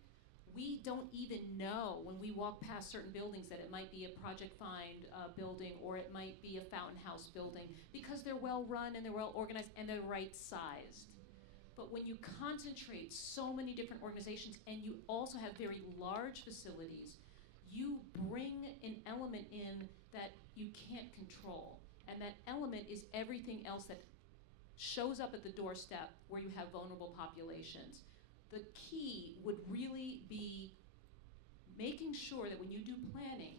We don't even know when we walk past certain buildings that it might be a Project Find building, or it might be a Fountain House building, because they're well run and they're well organized and they're right sized. But when you concentrate so many different organizations and you also have very large facilities, you bring an element in that you can't control. And that element is everything else that shows up at the doorstep where you have vulnerable populations. The key would really be making sure that when you do planning,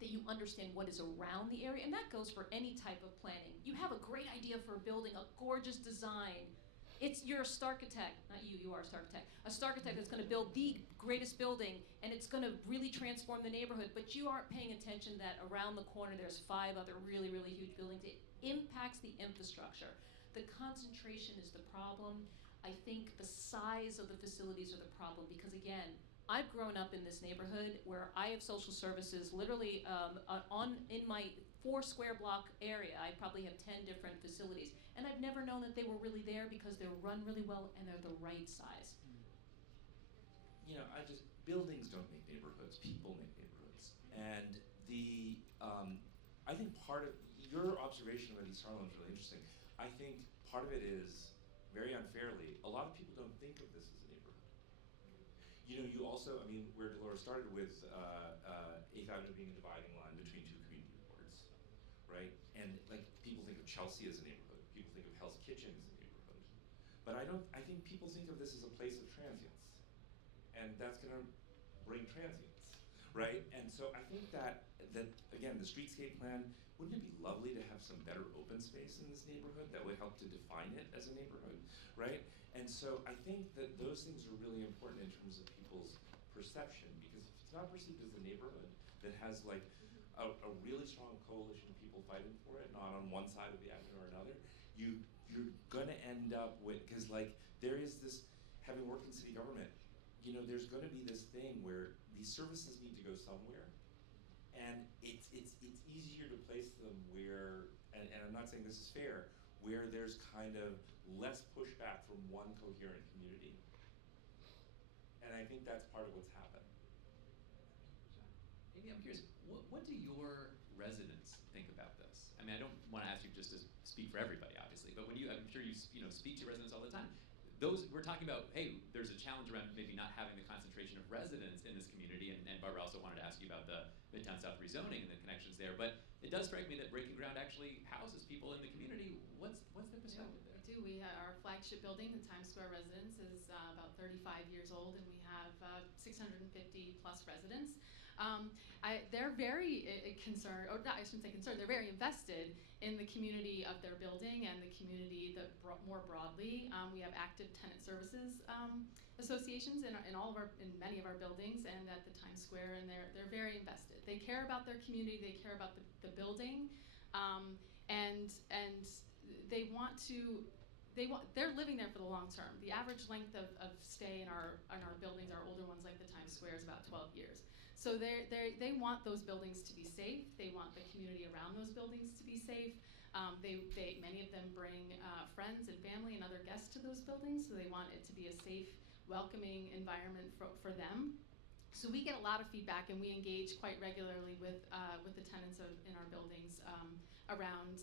that you understand what is around the area, and that goes for any type of planning. You have a great idea for a building, a gorgeous design. You're a starchitect, not you, you are a starchitect. A starchitect that's gonna build the greatest building, and it's gonna really transform the neighborhood, but you aren't paying attention that around the corner there's 5 other really, really huge buildings. It impacts the infrastructure. The concentration is the problem. I think the size of the facilities are the problem, because again, I've grown up in this neighborhood where I have social services literally in my 4 square block area. I probably have 10 different facilities. And I've never known that they were really there because they're run really well and they're the right size. You know, buildings don't make neighborhoods, people make neighborhoods. And I think part of, your observation about East Harlem is really interesting. I think part of it is, very unfairly, a lot of people don't think of this as a neighborhood. You know, you also, I mean, where Dolores started with 8th Avenue being a dividing line between 2 community boards, right? And like, people think of Chelsea as a neighborhood, people think of Hell's Kitchen as a neighborhood. But I think people think of this as a place of transience. And that's gonna bring transience, right? And so I think that again, the streetscape plan, wouldn't it be lovely to have some better open space in this neighborhood that would help to define it as a neighborhood, right? And so I think that those things are really important in terms of people's perception, because if it's not perceived as a neighborhood that has like a really strong coalition of people fighting for it, not on one side of the avenue or another, you're gonna end up with, because like there is this, having worked in city government, you know, there's gonna be this thing where these services need to go somewhere, and it's easier to place them where, and I'm not saying this is fair, where there's kind of less pushback from one coherent community. And I think that's part of what's happened. Amy, I'm curious, what do your residents think about this? I mean, I don't want to ask you just to speak for everybody, obviously, but when I'm sure you speak to residents all the time. We're talking about, hey, there's a challenge around maybe not having the concentration of residents in this community, and Barbara also wanted to ask you about the Midtown South rezoning and the connections there, but it does strike me that Breaking Ground actually houses people in the community. What's the perspective there? We do. We have our flagship building, the Times Square residence, is about 35 years old, and we have 650 plus residents. They're very concerned, or not, I shouldn't say concerned, they're very invested in the community of their building and the community more broadly. We have active tenant services associations in many of our buildings and at the Times Square, and they're very invested. They care about their community, they care about the building, and they're living there for the long term. The average length of stay in our buildings, our older ones like the Times Square, is about 12 years. So they want those buildings to be safe. They want the community around those buildings to be safe. Many of them bring friends and family and other guests to those buildings, so they want it to be a safe, welcoming environment for them. So we get a lot of feedback, and we engage quite regularly with the tenants in our buildings around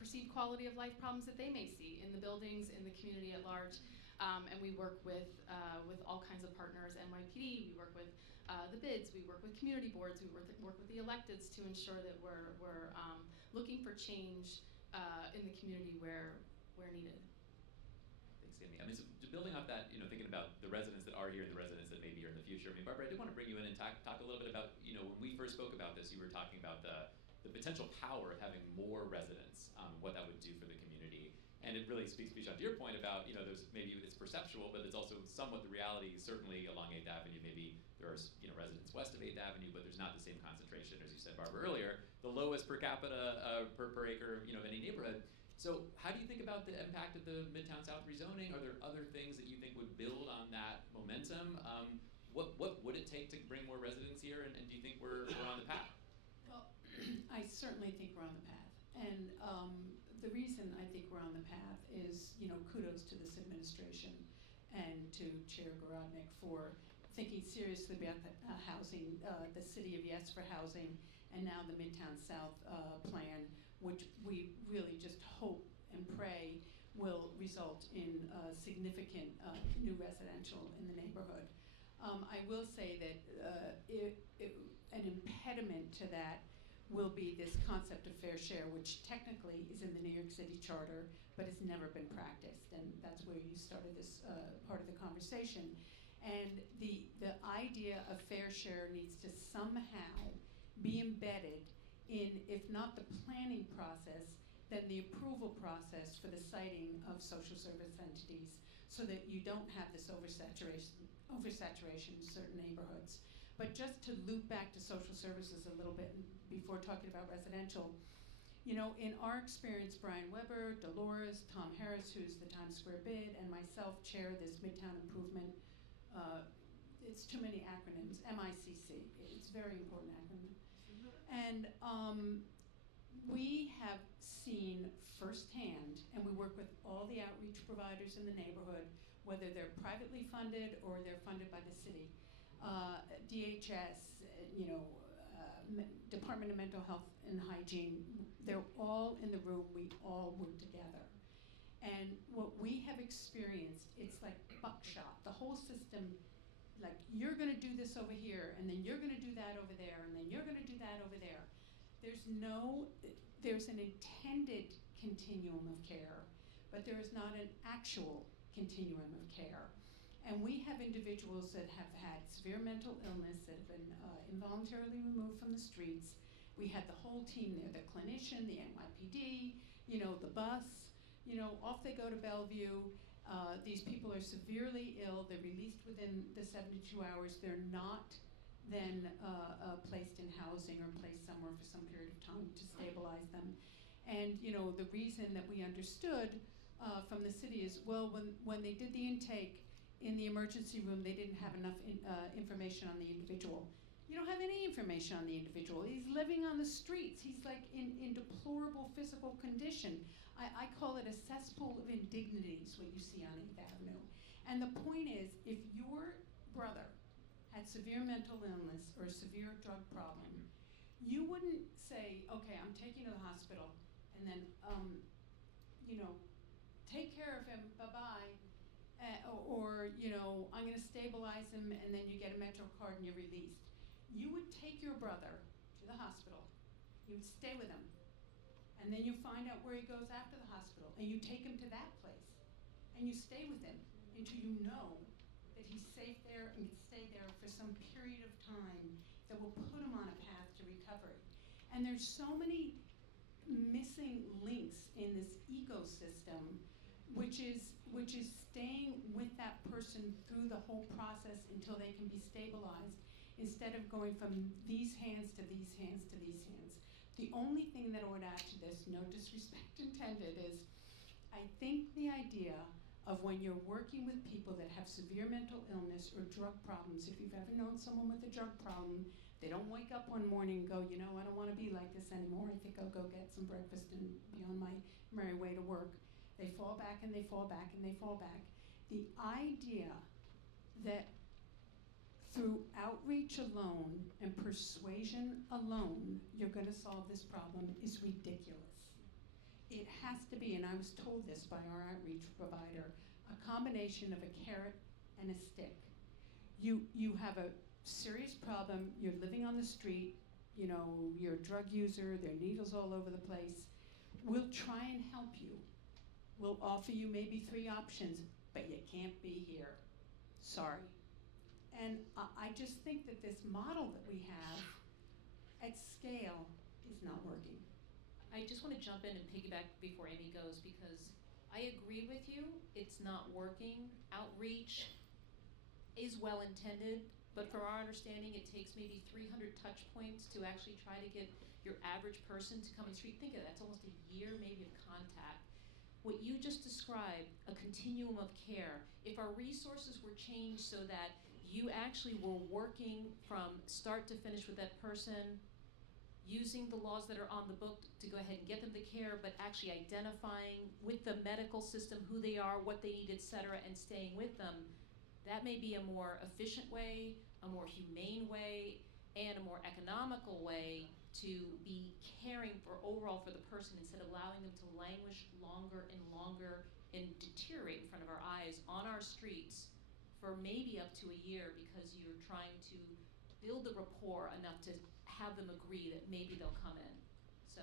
perceived quality of life problems that they may see in the buildings, in the community at large. And we work with all kinds of partners, NYPD, we work with the bids, we work with community boards, we work with the electeds to ensure that we're looking for change in the community where needed. Thanks, Amy. I mean, so building off that, thinking about the residents that are here and the residents that may be here in the future, I mean, Barbara, I did want to bring you in and talk a little bit about, when we first spoke about this, you were talking about the potential power of having more residents, what that would do for the community. And it really speaks to your point about, there's maybe it's perceptual, but it's also somewhat the reality, certainly along 8th Avenue. Maybe there are, residents west of 8th Avenue, but there's not the same concentration, as you said, Barbara, earlier, the lowest per capita per acre, of any neighborhood. So how do you think about the impact of the Midtown South rezoning? Are there other things that you think would build on that momentum? What would it take to bring more residents here, and do you think we're on the path? Well, I certainly think we're on the path. And the reason I think we're on the path is, kudos to this administration and to Chair Gorodnick for thinking seriously about housing, the City of Yes for housing, and now the Midtown South plan, which we really just hope and pray will result in significant new residential in the neighborhood. I will say that an impediment to that will be this concept of fair share, which technically is in the New York City Charter, but has never been practiced, and that's where you started this part of the conversation. And the idea of fair share needs to somehow be embedded in, if not the planning process, then the approval process for the siting of social service entities, so that you don't have this oversaturation in certain neighborhoods. But just to loop back to social services a little bit before talking about residential, you know, in our experience, Brian Weber, Dolores, Tom Harris, who's the Times Square bid, and myself chair this Midtown Improvement, it's too many acronyms, MICC, it's a very important acronym. And we have seen firsthand, and we work with all the outreach providers in the neighborhood, whether they're privately funded or they're funded by the city, DHS, you know, Department of Mental Health and Hygiene, they're all in the room, we all work together. And what we have experienced, it's like buckshot. The whole system, like, you're gonna do this over here, and then you're gonna do that over there, and then you're gonna do that over there. There's an intended continuum of care, but there is not an actual continuum of care. And we have individuals that have had severe mental illness, that have been involuntarily removed from the streets. We had the whole team there, the clinician, the NYPD, you know, the bus, you know, off they go to Bellevue. These people are severely ill, they're released within the 72 hours, they're not then placed in housing or placed somewhere for some period of time to stabilize them. And, you know, the reason that we understood from the city is, well, when they did the intake in the emergency room, they didn't have enough information on the individual. You don't have any information on the individual. He's living on the streets. He's like in deplorable physical condition. I call it a cesspool of indignities, what you see on 8th Avenue. And the point is, if your brother had severe mental illness or a severe drug problem, you wouldn't say, okay, I'm taking you to the hospital, and then, you know, take care of him, bye-bye, or, you know, I'm gonna stabilize him, and then you get a Metro card and you're released. You would take your brother to the hospital, you would stay with him, and then you find out where he goes after the hospital, and you take him to that place, and you stay with him until you know that he's safe there and can stay there for some period of time that will put him on a path to recovery. And there's so many missing links in this ecosystem, which is staying with that person through the whole process until they can be stabilized, instead of going from these hands to these hands to these hands. The only thing that I would add to this, no disrespect intended, is I think the idea of when you're working with people that have severe mental illness or drug problems, if you've ever known someone with a drug problem, they don't wake up one morning and go, you know, I don't want to be like this anymore. I think I'll go get some breakfast and be on my merry way to work. They fall back and they fall back and they fall back. The idea that through outreach alone and persuasion alone, you're going to solve this problem is ridiculous. It has to be, and I was told this by our outreach provider, a combination of a carrot and a stick. You have a serious problem, you're living on the street, you know, you're a drug user, there are needles all over the place. We'll try and help you. We'll offer you maybe 3 options, but you can't be here. Sorry. And I just think that this model that we have at scale is not working. I just want to jump in and piggyback before Amy goes, because I agree with you, it's not working. Outreach is well intended, but from our understanding, it takes maybe 300 touch points to actually try to get your average person to come in the street. Think of that, that's almost a year maybe of contact. What you just described, a continuum of care, if our resources were changed so that you actually were working from start to finish with that person, using the laws that are on the book to go ahead and get them the care, but actually identifying with the medical system who they are, what they need, et cetera, and staying with them, that may be a more efficient way, a more humane way, and a more economical way to be caring for overall for the person, instead of allowing them to languish longer and longer and deteriorate in front of our eyes on our streets for maybe up to a year, because you're trying to build the rapport enough to have them agree that maybe they'll come in. So.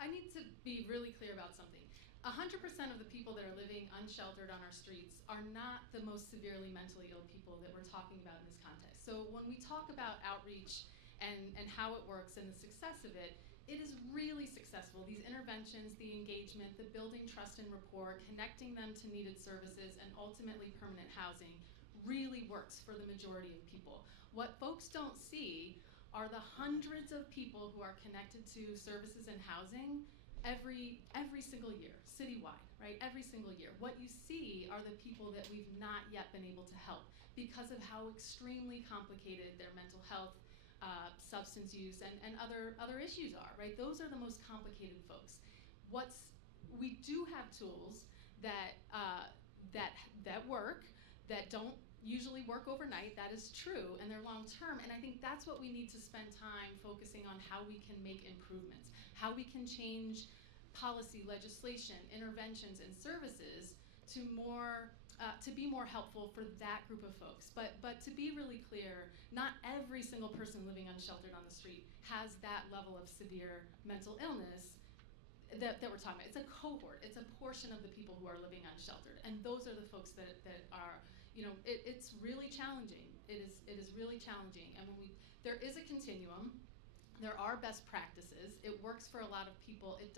I need to be really clear about something. 100% of the people that are living unsheltered on our streets are not the most severely mentally ill people that we're talking about in this context. So when we talk about outreach and how it works and the success of it, it is really successful. These interventions, the engagement, the building trust and rapport, connecting them to needed services, and ultimately permanent housing really works for the majority of people. What folks don't see are the hundreds of people who are connected to services and housing every single year, citywide, right? Every single year. What you see are the people that we've not yet been able to help because of how extremely complicated their mental health, substance use, and other issues are, right? Those are the most complicated folks. We do have tools that work, that don't usually work overnight, that is true, and they're long term, and I think that's what we need to spend time focusing on, how we can make improvements, how we can change policy, legislation, interventions, and services to be more helpful for that group of folks. But to be really clear, not every single person living unsheltered on the street has that level of severe mental illness that we're talking about. It's a cohort, it's a portion of the people who are living unsheltered, and those are the folks that are, it's really challenging. It is really challenging, and there is a continuum. There are best practices. It works for a lot of people. It's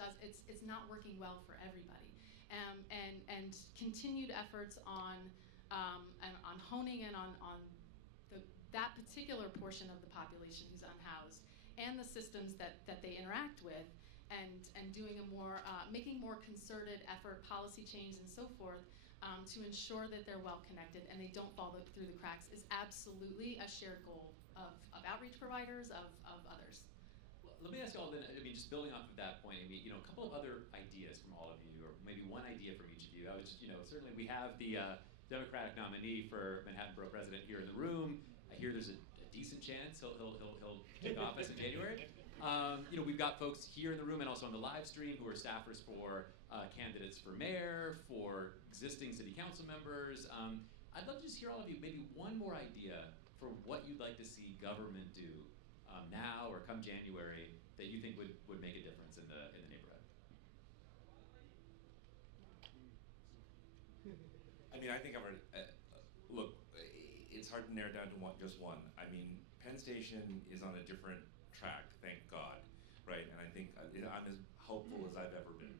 not working well for everybody, and continued efforts on honing in on that particular portion of the population who's unhoused and the systems that they interact with, and doing making more concerted effort, policy change, and so forth. To ensure that they're well connected and they don't fall through the cracks is absolutely a shared goal of outreach providers, of others. Well, let me ask you all then, just building off of that point, a couple of other ideas from all of you, or maybe one idea from each of you. I was just, certainly we have the Democratic nominee for Manhattan Borough President here in the room. I hear there's a decent chance he'll take office in January. We've got folks here in the room and also on the live stream who are staffers for candidates for mayor, for existing city council members. I'd love to just hear all of you maybe one more idea for what you'd like to see government do now or come January that you think would make a difference in the neighborhood. I think I've already, look, it's hard to narrow down to just one. Penn Station is on a different track, thank God, right? And I think I'm as hopeful as I've ever been.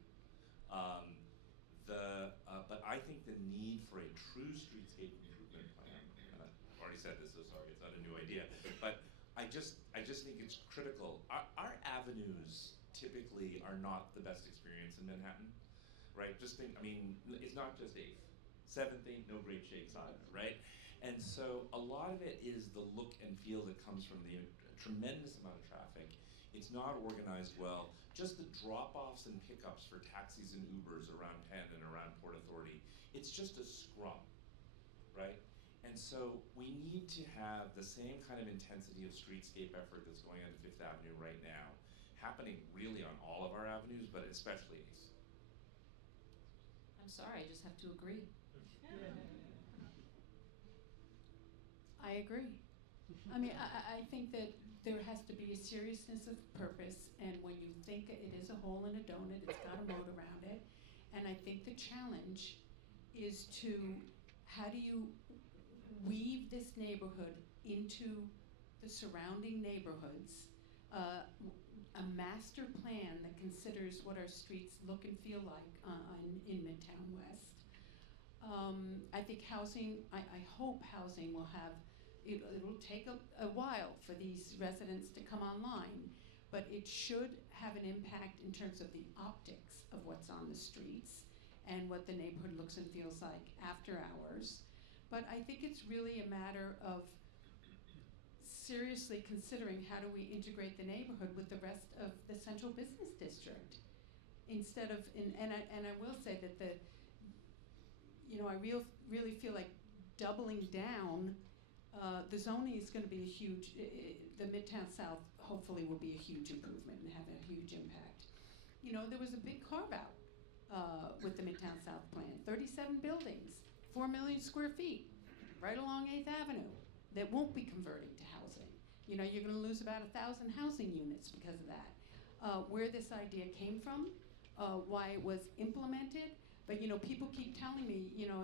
But I think the need for a true streetscape improvement plan, and I've already said this, so sorry, it's not a new idea, but I just think it's critical. Our avenues typically are not the best experience in Manhattan, right? Just think, it's not just 8th. 7th ain't no great shakes either, right? And so a lot of it is the look and feel that comes from the tremendous amount of traffic. It's not organized well. Just the drop-offs and pickups for taxis and Ubers around Penn and around Port Authority, it's just a scrum, right? And so we need to have the same kind of intensity of streetscape effort that's going on 5th Avenue right now, happening really on all of our avenues, but especially Ace. I'm sorry, I just have to agree. I agree. I think that there has to be a seriousness of purpose, and when you think it is a hole in a donut, it's got a moat around it. And I think the challenge is how do you weave this neighborhood into the surrounding neighborhoods, a master plan that considers what our streets look and feel like in Midtown West. I think housing, I hope housing will have, it'll take a while for these residents to come online, but it should have an impact in terms of the optics of what's on the streets and what the neighborhood looks and feels like after hours. But I think it's really a matter of seriously considering how do we integrate the neighborhood with the rest of the central business district, instead of, and I will say that I really feel like doubling down. The zoning is going to be a huge, the Midtown South hopefully will be a huge improvement and have a huge impact. There was a big carve out with the Midtown South plan, 37 buildings, 4 million square feet, right along 8th Avenue, that won't be converting to housing. You know, you're going to lose about 1,000 housing units because of that. Where this idea came from, why it was implemented, but you know, people keep telling me, you know,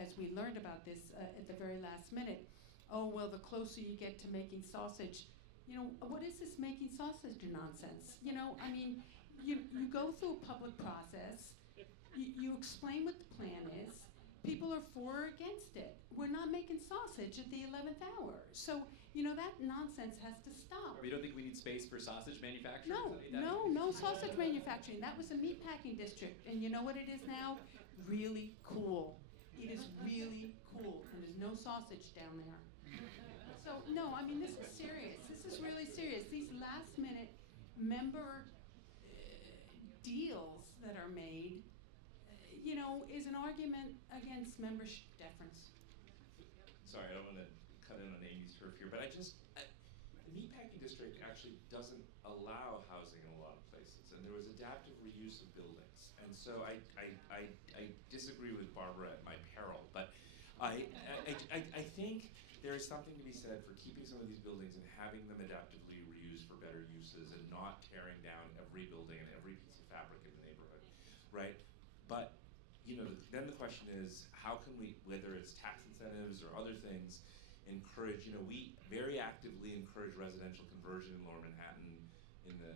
as we learned about this at the very last minute, oh well, the closer you get to making sausage, you know, what is this making sausage nonsense? You know, I mean, you go through a public process, you explain what the plan is, people are for or against it. We're not making sausage at the 11th hour. So, you know, that nonsense has to stop. Or you don't think we need space for sausage manufacturing? No sausage manufacturing. That was a meatpacking district. And you know what it is now? Really cool. It is really cool. And there's no sausage down there. So, no, I mean, this is serious. This is really serious. These last minute member deals that are made, you know, is an argument against membership deference. Sorry, I don't want to cut in on Amy's turf here, but the meatpacking district actually doesn't allow housing in a lot of places, and there was adaptive reuse of buildings. And so I disagree with Barbara at my peril, but I think there is something to be said for keeping some of these buildings and having them adaptively reused for better uses and not tearing down every building and every piece of fabric in the neighborhood, right? But you know, then the question is, how can we, whether it's tax incentives or other things, encourage, you know, we very actively encourage residential conversion in Lower Manhattan in the,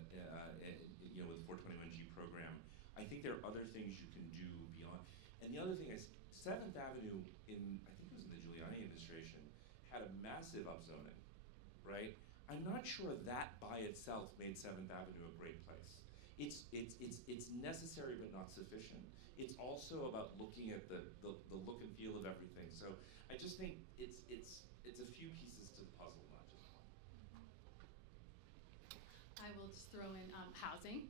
you know, with the 421G program. I think there are other things you can do beyond. And the other thing is, 7th Avenue in, I think it was in the Giuliani administration, had a massive upzoning, right? I'm not sure that by itself made 7th Avenue a great place. It's necessary but not sufficient. It's also about looking at the look and feel of everything. So I just think it's a few pieces to the puzzle, not just one. I will just throw in housing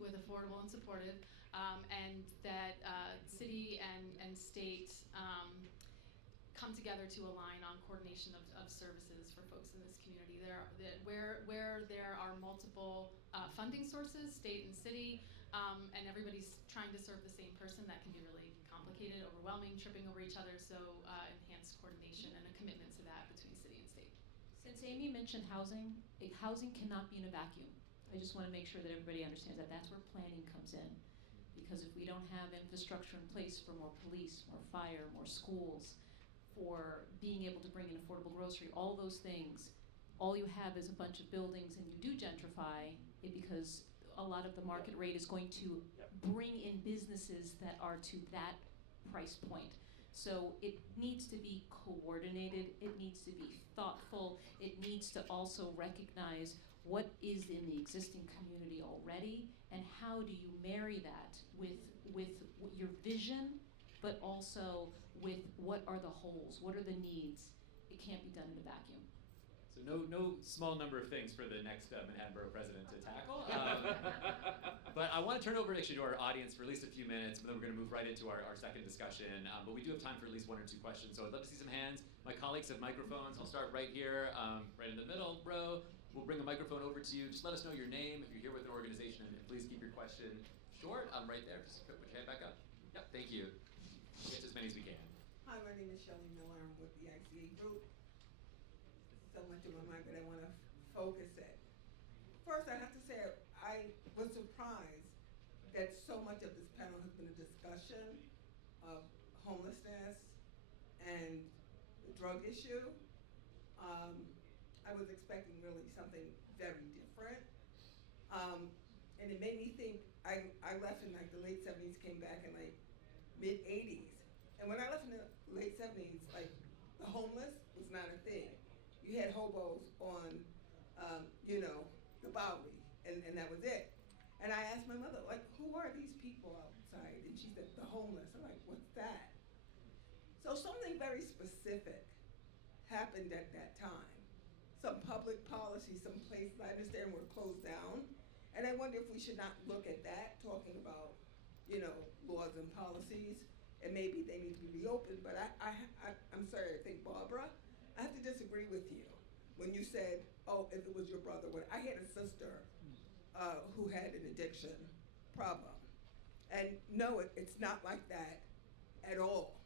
with affordable and supportive, and that city and state come together to align on coordination of services for folks in this community. Where there are multiple funding sources, state and city, and everybody's trying to serve the same person, that can be really complicated, overwhelming, tripping over each other. So enhanced coordination and a commitment to that between city and state. Since Amy mentioned housing, housing cannot be in a vacuum. I just want to make sure that everybody understands that that's where planning comes in. Because if we don't have infrastructure in place for more police, more fire, more schools, for being able to bring in affordable grocery, all those things, all you have is a bunch of buildings, and you do gentrify it because a lot of the market rate is going to bring in businesses that are to that price point. So it needs to be coordinated, it needs to be thoughtful, it needs to also recognize what is in the existing community already, and how do you marry that with your vision, but also with what are the holes, what are the needs. It can't be done in a vacuum. So no small number of things for the next Manhattan Borough President to tackle. But I want to turn over actually to our audience for at least a few minutes, and then we're going to move right into our second discussion. But we do have time for at least one or two questions, so I'd love to see some hands. My colleagues have microphones. I'll start right here, right in the middle row. We'll bring a microphone over to you. Just let us know your name, if you're here with an organization, and please keep your question short. Right there. Just put your hand back up. Yep, thank you. We'll get to as many as we can. Hi, my name is Shelley Miller. I'm with the ICA group. So much in my mind, but I want to focus it. First, I have to say I was surprised that so much of this panel has been a discussion of homelessness and the drug issue. I was expecting really something very different. And it made me think, I left in like the late 70s, came back in like mid 80s. And when I left in the late 70s, like the homeless was not a thing. You had hobos on, you know, the Bowery, and that was it. And I asked my mother, like, who are these people outside? And she said, the homeless. I'm like, what's that? So something very specific happened at that time. Some public policy, some places I understand were closed down. And I wonder if we should not look at that, talking about, you know, laws and policies, and maybe they need to be reopened. But I'm sorry, I think Barbara, I have to disagree with you when you said, oh, if it was your brother. I had a sister who had an addiction problem. And no, it's not like that at all.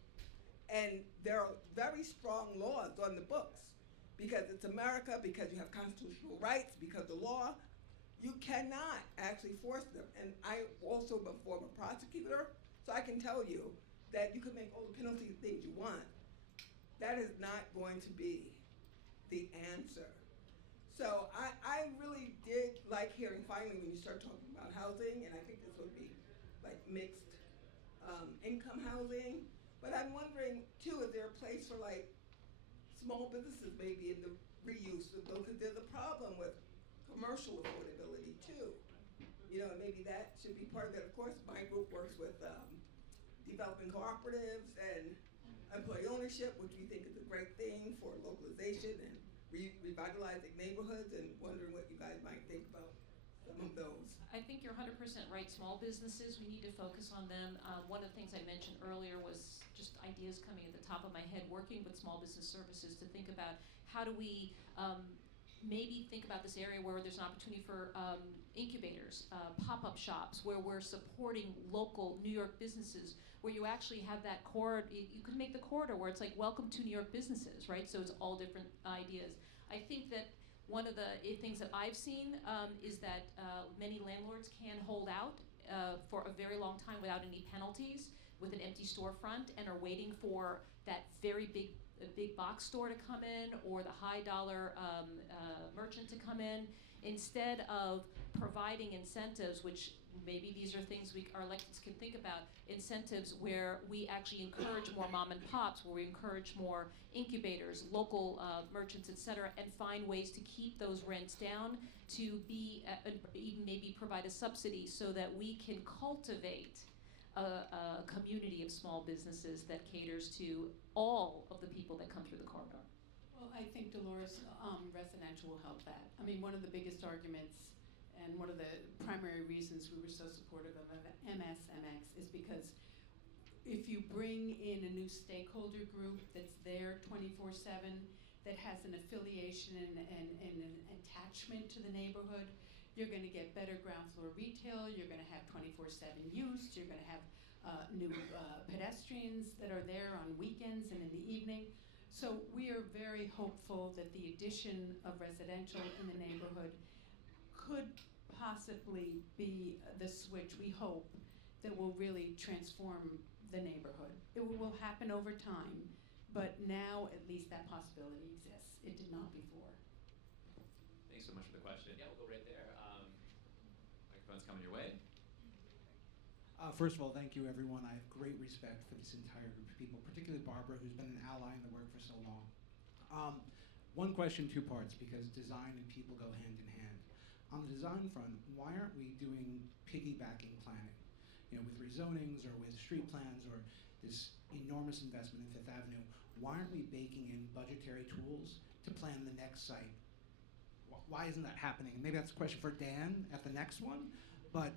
And there are very strong laws on the books because it's America, because you have constitutional rights, because the law, you cannot actually force them. And I also am a former prosecutor, so I can tell you that you can make all the penalty things you want. That is not going to be the answer. So I really did like hearing finally when you start talking about housing, and I think this would be like mixed income housing. But I'm wondering too, is there a place for like small businesses maybe in the reuse of those? Because there's a problem with commercial affordability too. You know, and maybe that should be part of it. Of course, my group works with developing cooperatives and employee ownership, which we think is a great thing for localization and revitalizing neighborhoods, and wondering what you guys might think about some of those. I think you're 100% right. Small businesses, we need to focus on them. One of the things I mentioned earlier was just ideas coming at the top of my head, working with small business services to think about how do we maybe think about this area where there's an opportunity for incubators, pop-up shops, where we're supporting local New York businesses, where you actually have that corridor. You can make the corridor where it's like, welcome to New York businesses, right? So it's all different ideas. I think that one of the things that I've seen is that many landlords can hold out for a very long time without any penalties with an empty storefront, and are waiting for that very big box store to come in, or the high dollar merchant to come in, instead of providing incentives, which maybe these are things our electeds can think about, incentives where we actually encourage more mom and pops, where we encourage more incubators, local merchants, et cetera, and find ways to keep those rents down, to be even maybe provide a subsidy so that we can cultivate a community of small businesses that caters to all of the people that come through the corridor. Well, I think, Dolores, residential will help that. I mean, one of the biggest arguments and one of the primary reasons we were so supportive of MSMX is because if you bring in a new stakeholder group that's there 24/7, that has an affiliation and an attachment to the neighborhood, you're going to get better ground floor retail, you're going to have 24/7 use, you're going to have new pedestrians that are there on weekends and in the evening. So we are very hopeful that the addition of residential in the neighborhood could possibly be the switch, we hope, that will really transform the neighborhood. It will happen over time, but now at least that possibility exists. It did not before. Thanks so much for the question. Yeah, we'll go right there. Microphone's coming your way. First of all, thank you, everyone. I have great respect for this entire group of people, particularly Barbara, who's been an ally in the work for so long. One question, two parts, because design and people go hand in hand. On the design front, why aren't we doing piggybacking planning? You know, with rezonings or with street plans or this enormous investment in Fifth Avenue, why aren't we baking in budgetary tools to plan the next site? Why isn't that happening? And maybe that's a question for Dan at the next one, but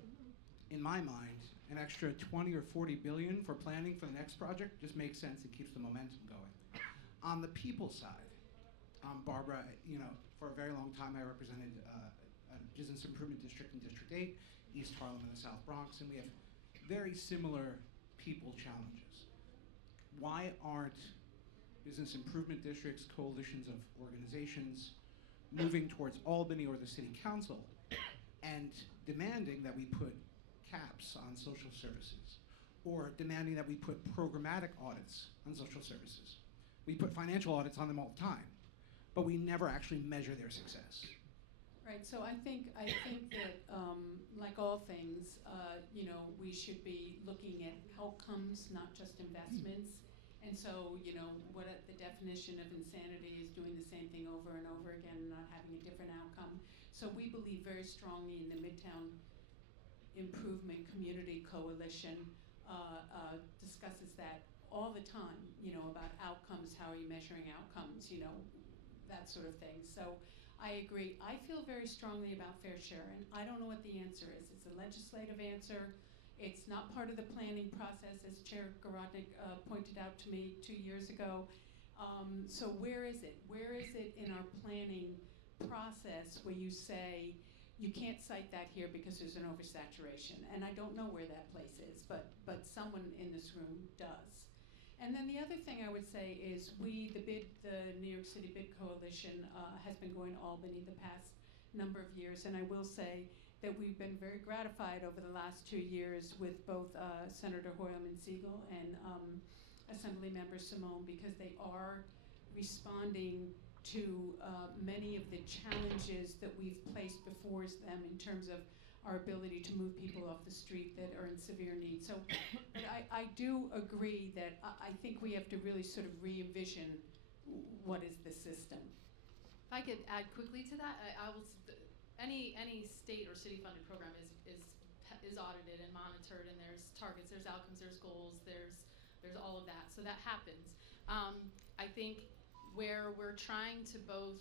in my mind, an extra 20 or 40 billion for planning for the next project just makes sense and keeps the momentum going. On the people side, Barbara, you know, for a very long time I represented a business improvement district in District 8, East Harlem and the South Bronx, and we have very similar people challenges. Why aren't business improvement districts, coalitions of organizations, moving towards Albany or the city council and demanding that we put caps on social services, or demanding that we put programmatic audits on social services? We put financial audits on them all the time, but we never actually measure their success. Right, so I think that, like all things, you know, we should be looking at outcomes, not just investments. And so, you know, the definition of insanity is doing the same thing over and over again and not having a different outcome. So we believe very strongly in the Midtown Improvement Community Coalition, discusses that all the time, you know, about outcomes, how are you measuring outcomes, you know, that sort of thing. So I agree. I feel very strongly about fair share, and I don't know what the answer is. It's a legislative answer. It's not part of the planning process, as Chair Garodnick pointed out to me 2 years ago. So where is it? Where is it in our planning process where you say, you can't cite that here because there's an oversaturation? And I don't know where that place is, but someone in this room does. And then the other thing I would say is the New York City Bid Coalition has been going to Albany the past number of years, and I will say that we've been very gratified over the last 2 years with both Senator Hoylman Siegel and Assemblymember Simone, because they are responding to many of the challenges that we've placed before them in terms of our ability to move people off the street that are in severe need. So, but I do agree that I think we have to really sort of re-envision what is the system. If I could add quickly to that, any state or city funded program is audited and monitored, and there's targets, there's outcomes, there's goals, there's all of that. So that happens. I think where we're trying to both,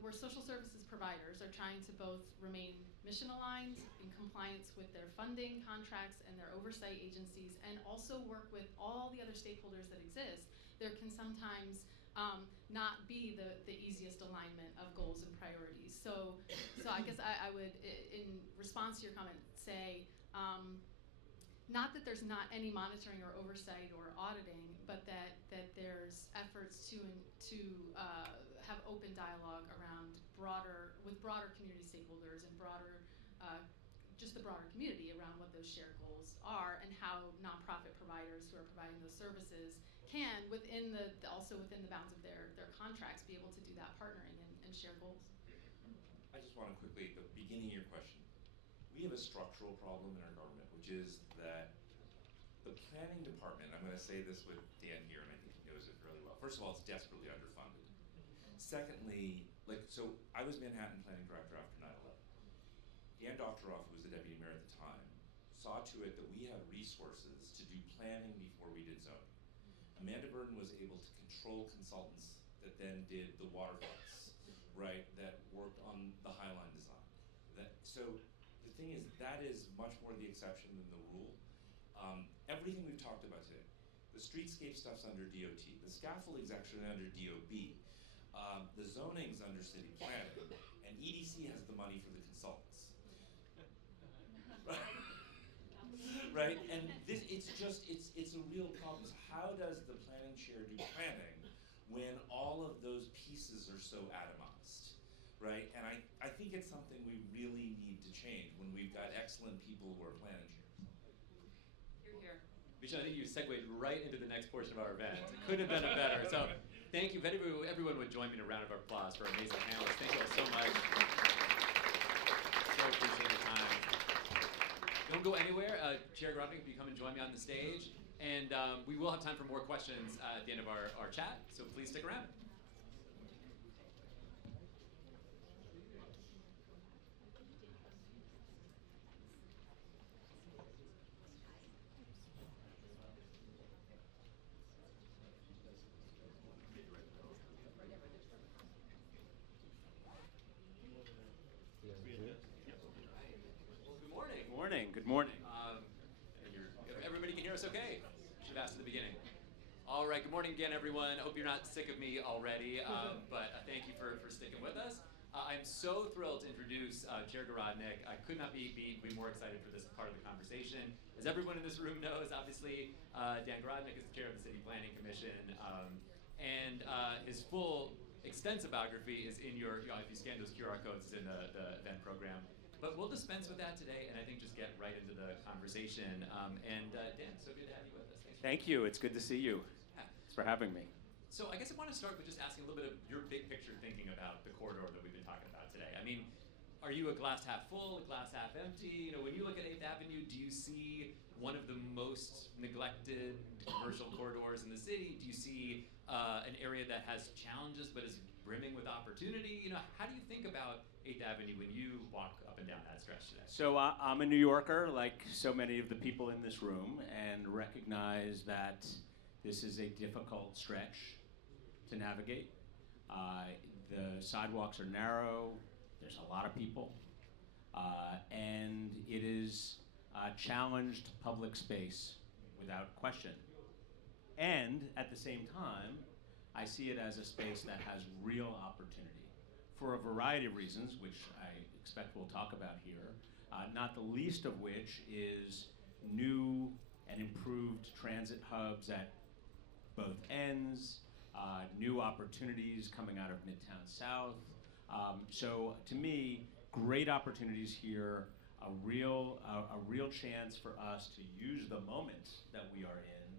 where social services providers are trying to both remain mission aligned in compliance with their funding contracts and their oversight agencies, and also work with all the other stakeholders that exist, there can sometimes not be the easiest alignment of goals and priorities. So I guess I would, in response to your comment, say, not that there's not any monitoring or oversight or auditing, but that there's efforts to have open dialogue around with broader community stakeholders and just the broader community around what those shared goals are, and how nonprofit providers who are providing those services can, also within the bounds of their contracts, be able to do that partnering and share goals. I just want to quickly, at the beginning of your question, we have a structural problem in our government, which is that the planning department, I'm going to say this with Dan here, and I think he knows it really well. First of all, it's desperately underfunded. Secondly, so I was Manhattan planning director after 9/11. Dan Doctoroff, who was the deputy mayor at the time, saw to it that we had resources to do planning before we did zoning. Amanda Burton was able to control consultants that then did the waterfronts, right, that worked on the Highline design. So the thing is, that is much more the exception than the rule. Everything we've talked about today, the streetscape stuff's under DOT, the scaffolding's actually under DOB, the zoning's under city planning, and EDC has the money for the consultants. Right? And it's a real problem. So how does the planning chair do planning when all of those pieces are so atomized, right? And I think it's something we really need to change when we've got excellent people who are planning chairs. Hear, hear. Michelle, I think you segued right into the next portion of our event. It couldn't have been better. So thank you. If everyone would join me in a round of applause for our amazing panelists. Thank you all so much. So appreciate your time. Don't go anywhere. Chair Grappling, if you come and join me on the stage. And we will have time for more questions at the end of our chat, so please stick around. Good morning. Everybody can hear us okay? Should have asked at the beginning. All right, good morning again, everyone. I hope you're not sick of me already, but thank you for sticking with us. I'm so thrilled to introduce Chair Garodnick. I could not be more excited for this part of the conversation. As everyone in this room knows, obviously, Dan Garodnick is the chair of the City Planning Commission, and his full, extensive biography is in if you scan those QR codes, it's in the event program. But we'll dispense with that today, and I think just get right into the conversation. Dan, so good to have you with us. Thank you. It's good to see you. Yeah. Thanks for having me. So I guess I want to start with just asking a little bit of your big picture thinking about the corridor that we've been talking about today. I mean, are you a glass half full, a glass half empty? When you look at 8th Avenue, do you see one of the most neglected commercial corridors in the city? Do you see an area that has challenges but is brimming with opportunity? How do you think about 8th Avenue when you walk up and down that stretch today? So I'm a New Yorker, like so many of the people in this room, and recognize that this is a difficult stretch to navigate. The sidewalks are narrow, there's a lot of people, and it is challenged public space without question. And at the same time, I see it as a space that has real opportunity for a variety of reasons, which I expect we'll talk about here, not the least of which is new and improved transit hubs at both ends, new opportunities coming out of Midtown South. So to me, great opportunities here, a real chance for us to use the moment that we are in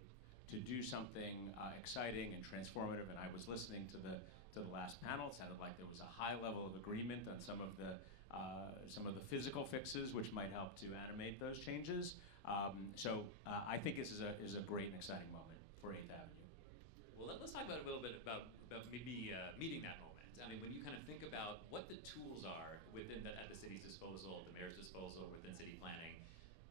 to do something exciting and transformative. And I was listening to the last panel. It sounded like there was a high level of agreement on some of the physical fixes which might help to animate those changes. So I think this is a great and exciting moment for 8th Avenue. Well, let's talk about a little bit about maybe meeting that moment. I mean, when you kind of think about what the tools are at the city's disposal, the mayor's disposal within city planning,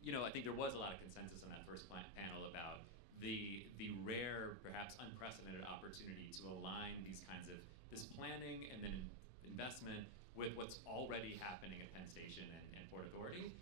I think there was a lot of consensus on that first panel about the rare, perhaps unprecedented opportunity to align this planning and then investment with what's already happening at Penn Station and Port Authority.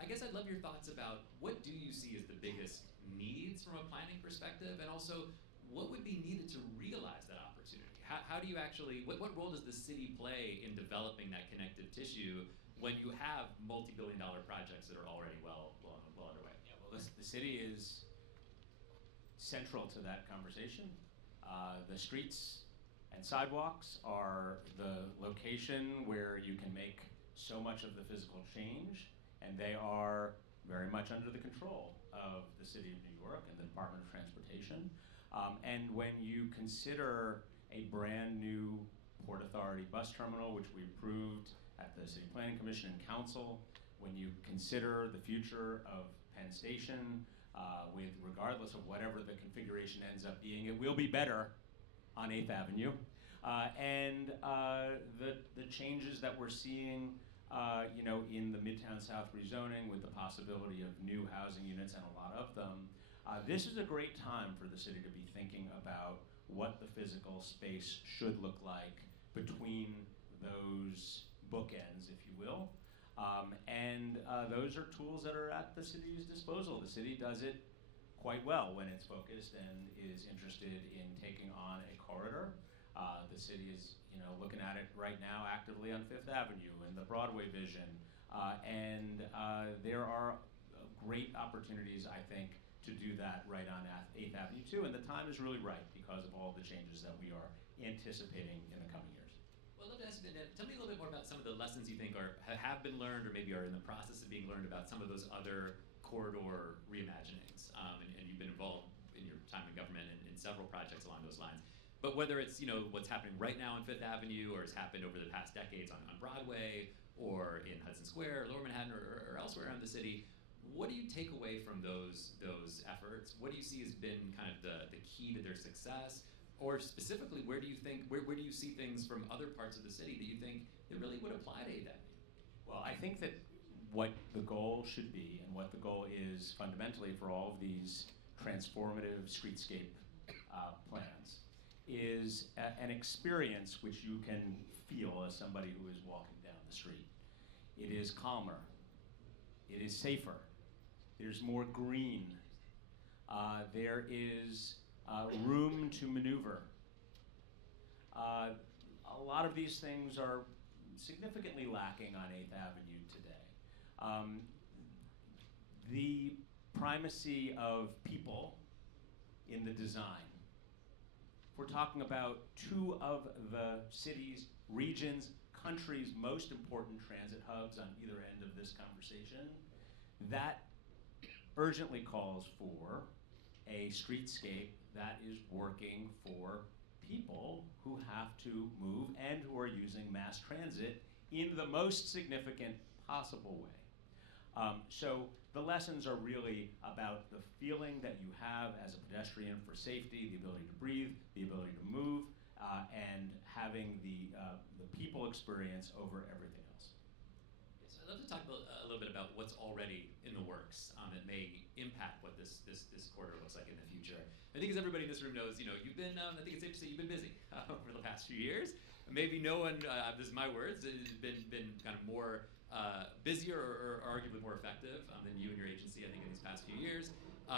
I guess I'd love your thoughts about what do you see as the biggest needs from a planning perspective, and also what would be needed to realize that opportunity? How do you actually, what role does the city play in developing that connective tissue when you have multi-billion-dollar projects that are already well underway? Yeah, well, the city is central to that conversation. The streets and sidewalks are the location where you can make so much of the physical change, and they are very much under the control of the City of New York and the Department of Transportation. And when you consider a brand new Port Authority bus terminal, which we approved at the City Planning Commission and Council, when you consider the future of Penn Station, regardless of whatever the configuration ends up being, it will be better on 8th Avenue. And the changes that we're seeing in the Midtown South rezoning, with the possibility of new housing units, and a lot of them, this is a great time for the city to be thinking about what the physical space should look like between those bookends, if you will. And those are tools that are at the city's disposal. The city does it quite well when it's focused and is interested in taking on a corridor. The city is looking at it right now actively on 5th Avenue and the Broadway vision. And there are great opportunities, I think, to do that right on 8th Avenue too. And the time is really right because of all the changes that we are anticipating in the coming years. Well, I'd love to ask you, tell me a little bit more about some of the lessons you think have been learned, or maybe are in the process of being learned, about some of those other corridor reimaginings. And you've been involved in your time in government in several projects along those lines. But whether it's what's happening right now on 5th Avenue, or has happened over the past decades on Broadway, or in Hudson Square, Lower Manhattan, or elsewhere around the city, what do you take away from those efforts? What do you see as been kind of the key to their success? Or specifically, where do you see things from other parts of the city that you think that really would apply to 8th Avenue? Well, I think that what the goal should be, and what the goal is fundamentally for all of these transformative streetscape plans, is an experience which you can feel as somebody who is walking down the street. It is calmer. It is safer. There's more green. There is room to maneuver. A lot of these things are significantly lacking on 8th Avenue today. The primacy of people in the design. We're talking about two of the city's, region's, country's most important transit hubs on either end of this conversation. That urgently calls for a streetscape that is working for people who have to move and who are using mass transit in the most significant possible way. So the lessons are really about the feeling that you have as a pedestrian for safety, the ability to breathe, the ability to move, and having the people experience over everything else. So I'd love to talk a little bit about what's already in the works that may impact what this corridor looks like in the future. I think, as everybody in this room knows, you've been, I think it's safe to say, you've been busy over the past few years. Maybe no one, this is my words, has been kind of more busier or arguably more effective than you and your agency, I think, in these past few years,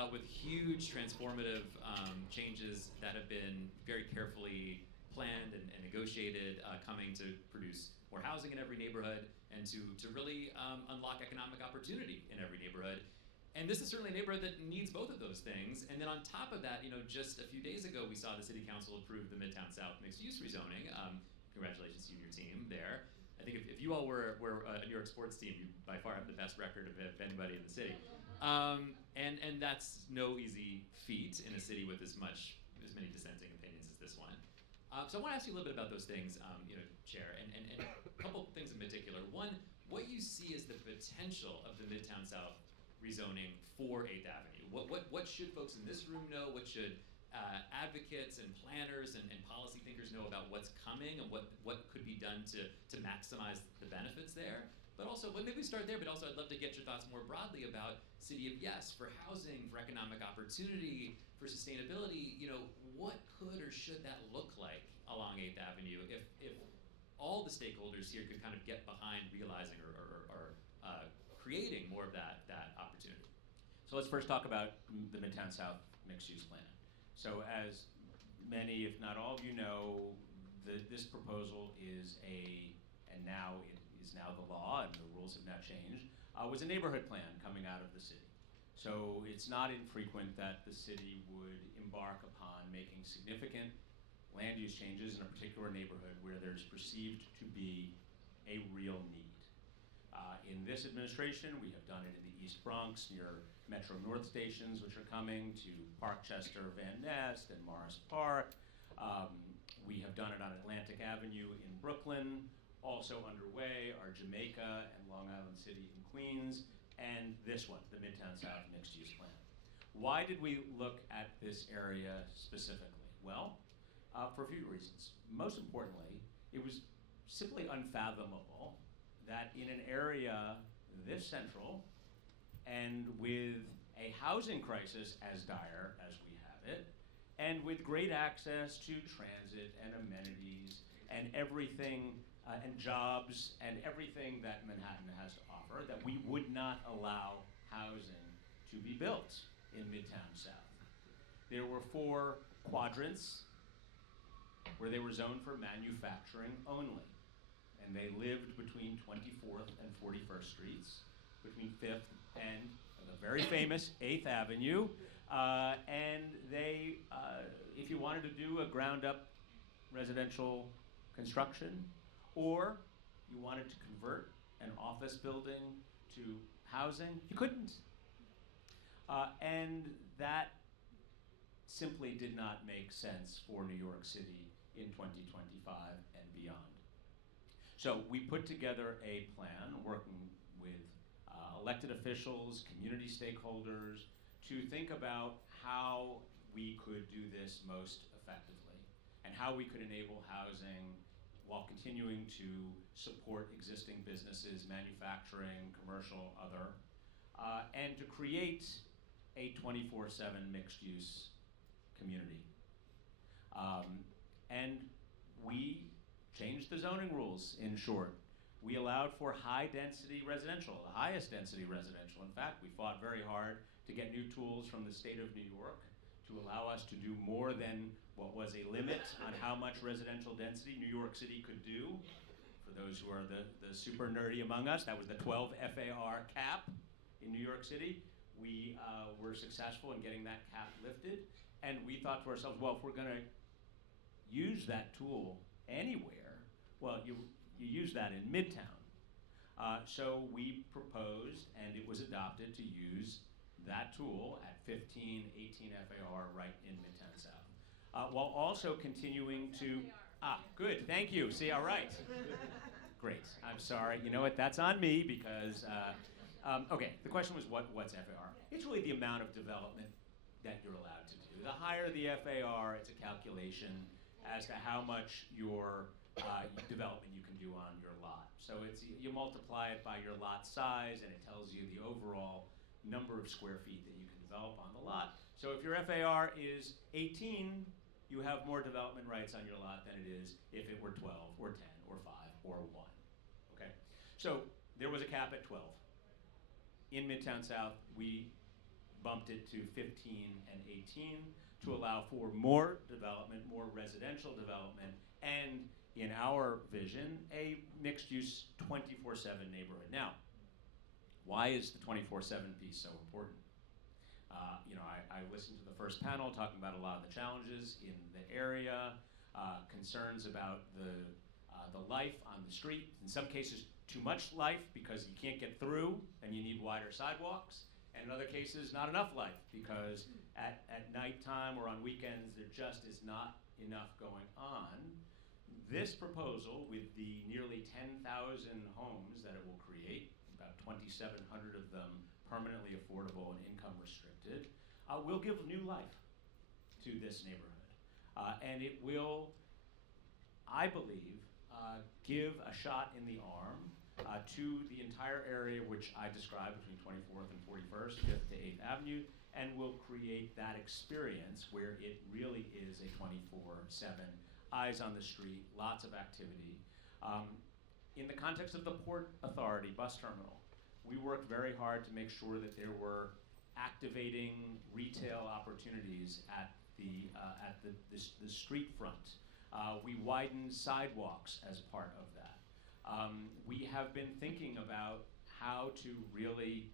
with huge transformative changes that have been very carefully planned and negotiated, coming to produce more housing in every neighborhood and to really unlock economic opportunity in every neighborhood. And this is certainly a neighborhood that needs both of those things. And then on top of that, just a few days ago, we saw the City Council approve the Midtown South mixed-use rezoning. Congratulations to you and your team there. I think if you all were a New York sports team, you by far have the best record of anybody in the city. And that's no easy feat in a city with as many dissenting opinions as this one. So I want to ask you a little bit about those things, Chair, and a couple things in particular. One, what you see as the potential of the Midtown South rezoning for 8th Avenue. What should folks in this room know? What should advocates and planners and policy thinkers know about what's coming and what could be done to maximize the benefits there? But also, maybe we start there, but also I'd love to get your thoughts more broadly about City of Yes, for housing, for economic opportunity, for sustainability. What could or should that look like along 8th Avenue if all the stakeholders here could kind of get behind realizing or creating more of that opportunity? So let's first talk about the Midtown South mixed-use plan. So as many, if not all of you know, this proposal is now the law, and the rules have now changed, was a neighborhood plan coming out of the city. So it's not infrequent that the city would embark upon making significant land use changes in a particular neighborhood where there's perceived to be a real need. In this administration, we have done it in the East Bronx near Metro North stations, which are coming to Parkchester, Van Nest, and Morris Park. We have done it on Atlantic Avenue in Brooklyn. Also underway are Jamaica and Long Island City in Queens, and this one, the Midtown South mixed-use plan. Why did we look at this area specifically? Well, for a few reasons. Most importantly, it was simply unfathomable that in an area this central and with a housing crisis as dire as we have it, and with great access to transit and amenities and everything and jobs and everything that Manhattan has to offer, that we would not allow housing to be built in Midtown South. There were 4 quadrants where they were zoned for manufacturing only. And they lived between 24th and 41st Streets, between 5th and the very famous 8th Avenue. And they, if you wanted to do a ground-up residential construction, or you wanted to convert an office building to housing, you couldn't. And that simply did not make sense for New York City in 2025 and beyond. So we put together a plan working with elected officials, community stakeholders, to think about how we could do this most effectively and how we could enable housing while continuing to support existing businesses, manufacturing, commercial, other, and to create a 24/7 mixed-use community. And we changed the zoning rules, in short. We allowed for high-density residential, the highest density residential. In fact, we fought very hard to get new tools from the state of New York to allow us to do more than what was a limit on how much residential density New York City could do. For those who are the super nerdy among us, that was the 12 FAR cap in New York City. We were successful in getting that cap lifted, and we thought to ourselves, well, if we're going to use that tool anywhere, well, you use that in Midtown. So we proposed, and it was adopted, to use that tool at 15, 18 FAR right in Midtown South, while also continuing to, good, thank you, see, all right. Great, I'm sorry, you know what, that's on me, because, okay, the question was what's FAR? It's really the amount of development that you're allowed to do. The higher the FAR, it's a calculation as to how much your development you can do on your lot. So you multiply it by your lot size, and it tells you the overall number of square feet that you can develop on the lot. So if your FAR is 18, you have more development rights on your lot than it is if it were 12 or 10 or 5 or 1. Okay? So there was a cap at 12. In Midtown South, we bumped it to 15 and 18 to allow for more development, more residential development, and in our vision, a mixed-use 24/7 neighborhood. Now, why is the 24/7 piece so important? I listened to the first panel talking about a lot of the challenges in the area, concerns about the life on the street. In some cases, too much life because you can't get through and you need wider sidewalks. And in other cases, not enough life because at nighttime or on weekends, there just is not enough going on. This proposal, with the nearly 10,000 homes that it will create, about 2,700 of them permanently affordable and income restricted, will give new life to this neighborhood. And it will, I believe, give a shot in the arm to the entire area which I described between 24th and 41st, 5th to 8th Avenue, and will create that experience where it really is a 24/7, eyes on the street, lots of activity. In the context of the Port Authority bus terminal, we worked very hard to make sure that there were activating retail opportunities at the street front. We widened sidewalks as part of that. We have been thinking about how to really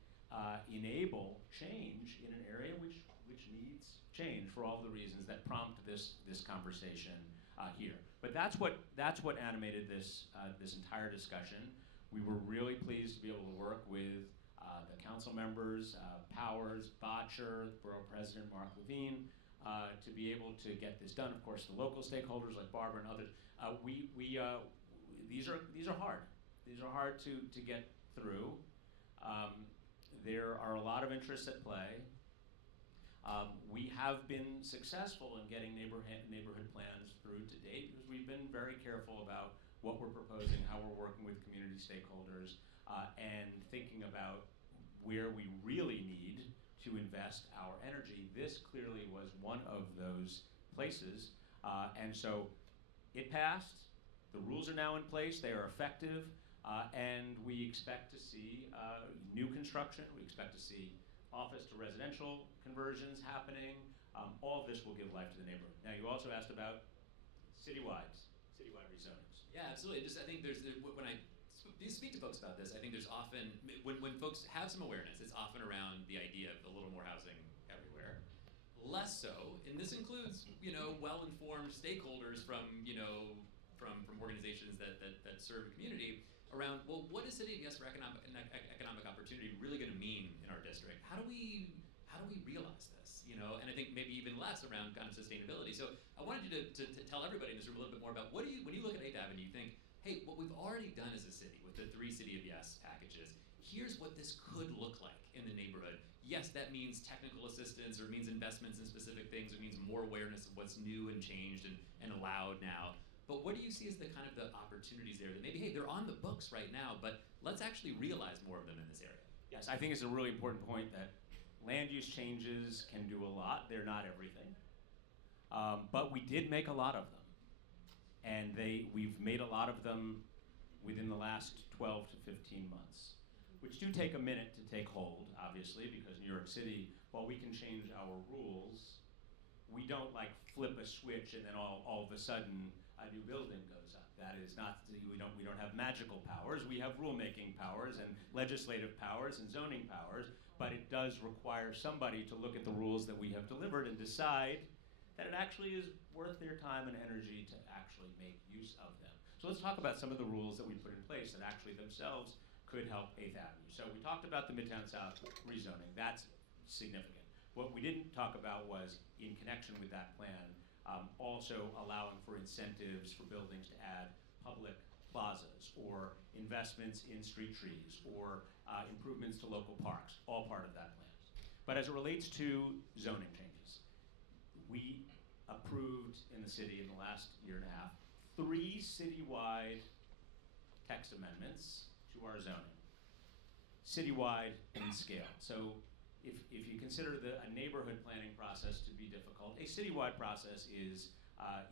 enable change in an area which needs change for all the reasons that prompt this conversation here. But that's what animated this entire discussion. We were really pleased to be able to work with the council members, Powers, Botcher, Borough President Mark Levine, to be able to get this done. Of course, the local stakeholders like Barbara and others. These are hard. These are hard to get through. There are a lot of interests at play. We have been successful in getting neighborhood plans through to date because we've been very careful about what we're proposing, how we're working with community stakeholders, and thinking about where we really need to invest our energy. This clearly was one of those places, and so it passed. The rules are now in place, they are effective, and we expect to see new construction, we expect to see office to residential conversions happening. All of this will give life to the neighborhood. Now, you also asked about citywide rezonings. Yeah, absolutely. I think when I speak to folks about this, I think there's often, when folks have some awareness, it's often around the idea of a little more housing everywhere. Less so, and this includes, well-informed stakeholders from organizations that serve the community around, well, what is City of Yes for economic opportunity really going to mean in our district? How do we realize this? And I think maybe even less around kind of sustainability. So I wanted you to tell everybody in this room a little bit more about when you look at 8th Avenue, you think, hey, what we've already done as a city with the 3 City of Yes packages, here's what this could look like in the neighborhood. Yes, that means technical assistance, or means investments in specific things, or means more awareness of what's new and changed and allowed now. But what do you see as the kind of the opportunities there that maybe, hey, they're on the books right now, but let's actually realize more of them in this area? Yes, I think it's a really important point that land use changes can do a lot. They're not everything. But we did make a lot of them. And we've made a lot of them within the last 12 to 15 months, which do take a minute to take hold, obviously, because New York City, while we can change our rules, we don't flip a switch and then all of a sudden a new building goes up. That is not, we don't have magical powers. We have rulemaking powers and legislative powers and zoning powers, but it does require somebody to look at the rules that we have delivered and decide that it actually is worth their time and energy to actually make use of them. So let's talk about some of the rules that we put in place that actually themselves could help 8th Avenue. So we talked about the Midtown South rezoning. That's significant. What we didn't talk about was, in connection with that plan, also allowing for incentives for buildings to add public plazas or investments in street trees or improvements to local parks, all part of that plan. But as it relates to zoning changes, we approved in the city in the last year and a half 3 citywide text amendments to our zoning, citywide in scale. So if you consider a neighborhood planning process to be difficult, a citywide process is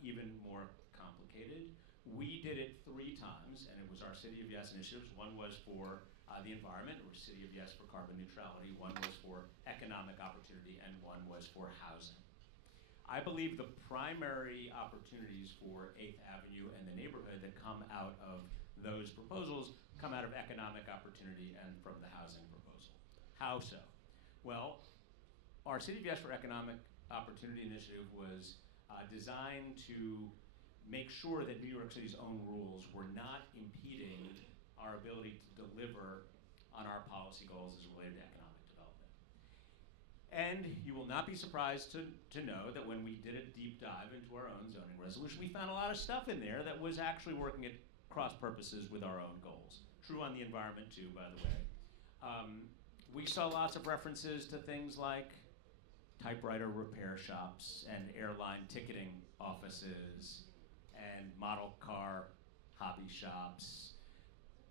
even more complicated. We did it 3 times, and it was our City of Yes initiatives. One was for the environment, or City of Yes for carbon neutrality. One was for economic opportunity, and one was for housing. I believe the primary opportunities for 8th Avenue and the neighborhood that come out of those proposals come out of economic opportunity and from the housing proposal. How so? Well, our City of Yes for Economic Opportunity initiative was designed to make sure that New York City's own rules were not impeding our ability to deliver on our policy goals as related to economic development. And you will not be surprised to know that when we did a deep dive into our own zoning resolution, we found a lot of stuff in there that was actually working at cross purposes with our own goals. True on the environment too, by the way. We saw lots of references to things like typewriter repair shops and airline ticketing offices and model car hobby shops,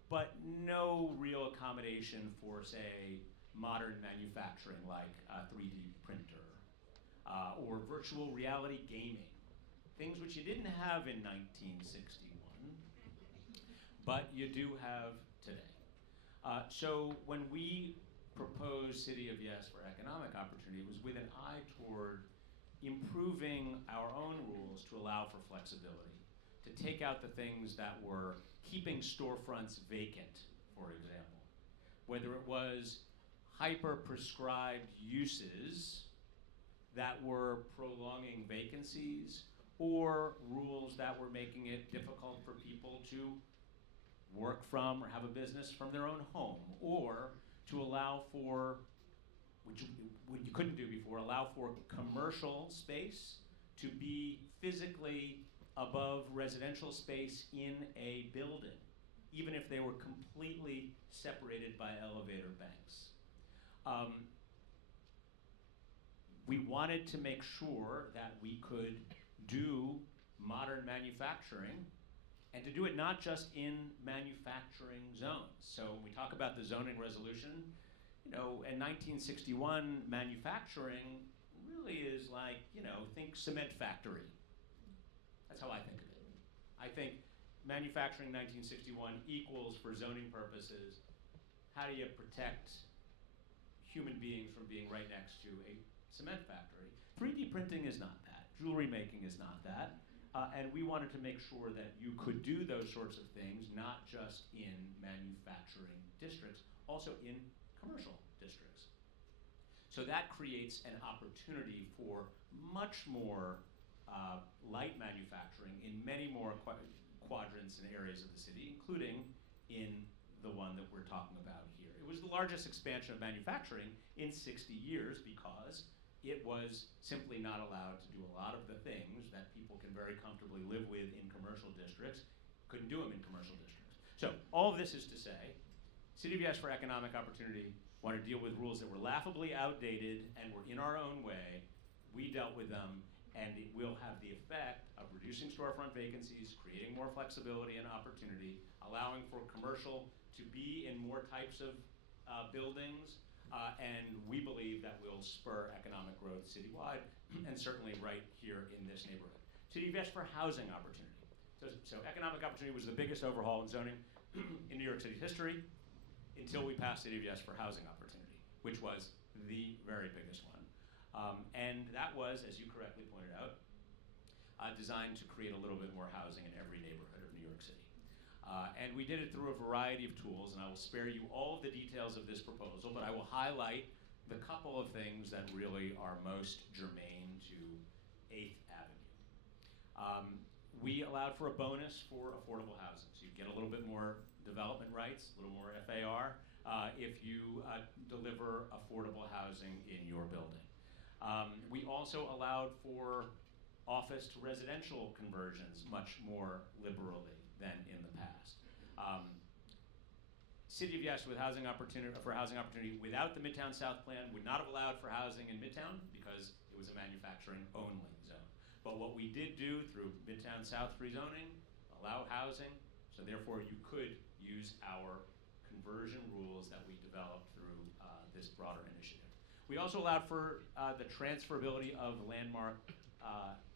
but no real accommodation for, say, modern manufacturing like a 3D printer or virtual reality gaming, things which you didn't have in 1961, but you do have today. So when we proposed City of Yes for Economic Opportunity, it was with an eye toward improving our own rules to allow for flexibility, to take out the things that were keeping storefronts vacant, for example, whether it was hyper-prescribed uses that were prolonging vacancies or rules that were making it difficult for people to work from or have a business from their own home, or to allow for, which you couldn't do before, allow for commercial space to be physically above residential space in a building, even if they were completely separated by elevator banks. We wanted to make sure that we could do modern manufacturing, and to do it not just in manufacturing zones. So when we talk about the zoning resolution, in 1961, manufacturing really is like, think cement factory. That's how I think of it. I think manufacturing 1961 equals, for zoning purposes, how do you protect human beings from being right next to a cement factory? 3D printing is not that. Jewelry making is not that. And we wanted to make sure that you could do those sorts of things, not just in manufacturing districts, also in commercial districts. So that creates an opportunity for much more light manufacturing in many more quadrants and areas of the city, including in the one that we're talking about here. It was the largest expansion of manufacturing in 60 years because it was simply not allowed to do a lot of the things that people can very comfortably live with in commercial districts, couldn't do them in commercial districts. So all of this is to say, City of Yes for Economic Opportunity wanted to deal with rules that were laughably outdated and were in our own way. We dealt with them, and it will have the effect of reducing storefront vacancies, creating more flexibility and opportunity, allowing for commercial to be in more types of buildings, and we believe that will spur economic growth citywide, and certainly right here in this neighborhood. City of Yes for Housing Opportunity. So economic opportunity was the biggest overhaul in zoning in New York City's history until we passed City of Yes for Housing Opportunity, which was the very biggest one. And that was, as you correctly pointed out, designed to create a little bit more housing in every neighborhood of New York City. And we did it through a variety of tools, and I will spare you all of the details of this proposal, but I will highlight the couple of things that really are most germane to 8th Avenue. We allowed for a bonus for affordable housing, so you get a little bit more development rights, a little more FAR, if you deliver affordable housing in your building. We also allowed for office to residential conversions much more liberally than in the past. City of Yes with housing opportunity without the Midtown South plan would not have allowed for housing in Midtown because it was a manufacturing only zone. But what we did do through Midtown South rezoning, allow housing, so therefore you could use our conversion rules that we developed through this broader initiative. We also allowed for the transferability of landmark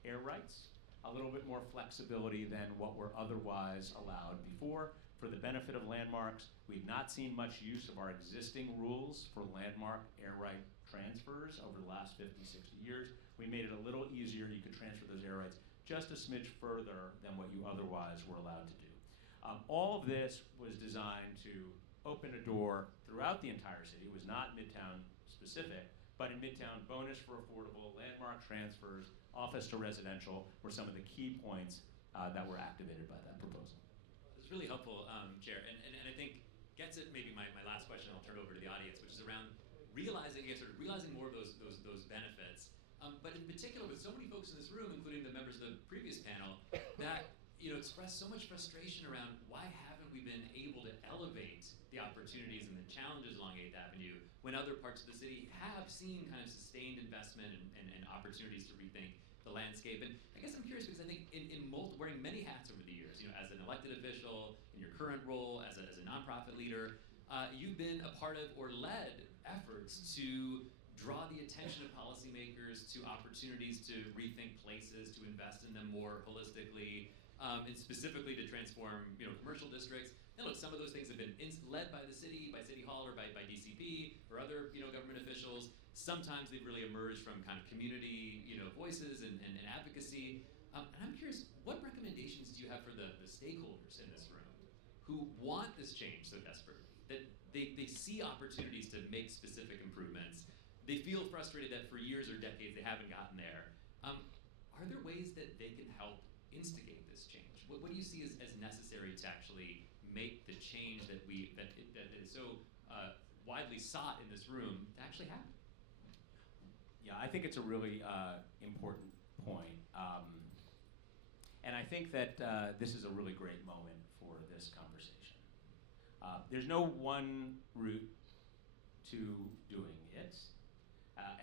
air rights, a little bit more flexibility than what were otherwise allowed before. For the benefit of landmarks, we've not seen much use of our existing rules for landmark air right transfers over the last 50, 60 years. We made it a little easier. You could transfer those air rights just a smidge further than what you otherwise were allowed to do. All of this was designed to open a door throughout the entire city. It was not Midtown specific, But in Midtown, bonus for affordable, landmark transfers, office to residential were some of the key points that were activated by that proposal. It's really helpful, Chair, and I think gets at maybe my last question. I'll turn it over to the audience, which is around realizing more of those benefits. But in particular, with so many folks in this room, including the members of the previous panel, that expressed so much frustration around why haven't we been able to elevate the opportunities and the challenges along 8th Avenue when other parts of the city have seen kind of sustained investment and opportunities to rethink the landscape. And I guess I'm curious because I think wearing many hats over the years, as an elected official, in your current role as a nonprofit leader, you've been a part of or led efforts to draw the attention of policymakers to opportunities to rethink places, to invest in them more holistically, and specifically to transform commercial districts. And look, some of those things have been led by the city, by City Hall, or by DCP, or other government officials. Sometimes they've really emerged from kind of community voices and advocacy. And I'm curious, what recommendations do you have for the stakeholders in this room who want this change so desperately, that they see opportunities to make specific improvements? They feel frustrated that for years or decades they haven't gotten there. Are there ways that they can help instigate this change? What do you see as necessary to actually make the change that is so widely sought in this room to actually happen? Yeah, I think it's a really important point. And I think that this is a really great moment for this conversation. There's no one route to doing it.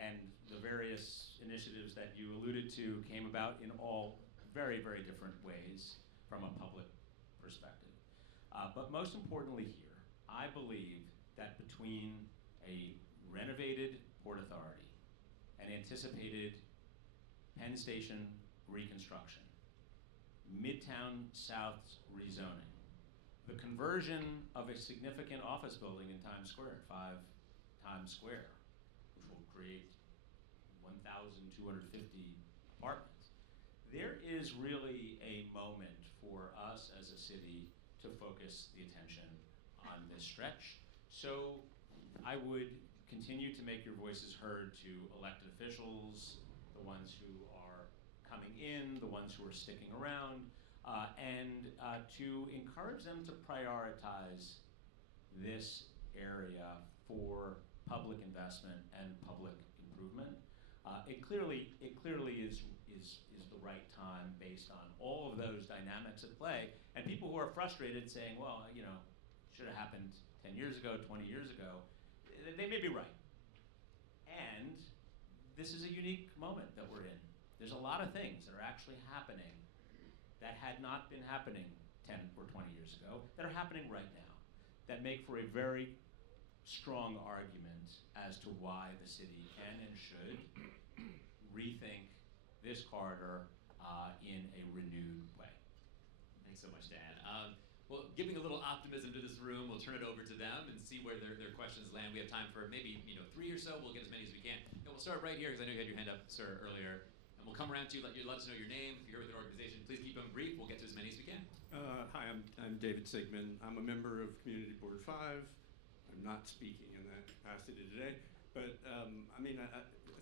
And the various initiatives that you alluded to came about in all very, very different ways from a public perspective. But most importantly here, I believe that between a renovated Port Authority and anticipated Penn Station reconstruction, Midtown South's rezoning, the conversion of a significant office building in Times Square, 5 Times Square, which will create 1,250 apartments. There is really a moment for us as a city to focus the attention on this stretch. So I would continue to make your voices heard to elected officials, the ones who are coming in, the ones who are sticking around, and to encourage them to prioritize this area for public investment and public improvement. It clearly is the right time based on all of those dynamics at play, and people who are frustrated saying, well, should have happened 10 years ago, 20 years ago, they may be right. And this is a unique moment that we're in. There's a lot of things that are actually happening that had not been happening 10 or 20 years ago, that are happening right now, that make for a very strong argument as to why the city can and should rethink this corridor in a renewed way. Thanks so much, Dan. Well, giving a little optimism to this room, we'll turn it over to them and see where their questions land. We have time for maybe 3 or so. We'll get as many as we can. And we'll start right here because I know you had your hand up, sir, earlier. And we'll come around to you, let us know your name. If you're here with an organization, please keep them brief. We'll get to as many as we can. Hi, I'm David Sigmund. I'm a member of Community Board 5. I'm not speaking in that capacity today, but I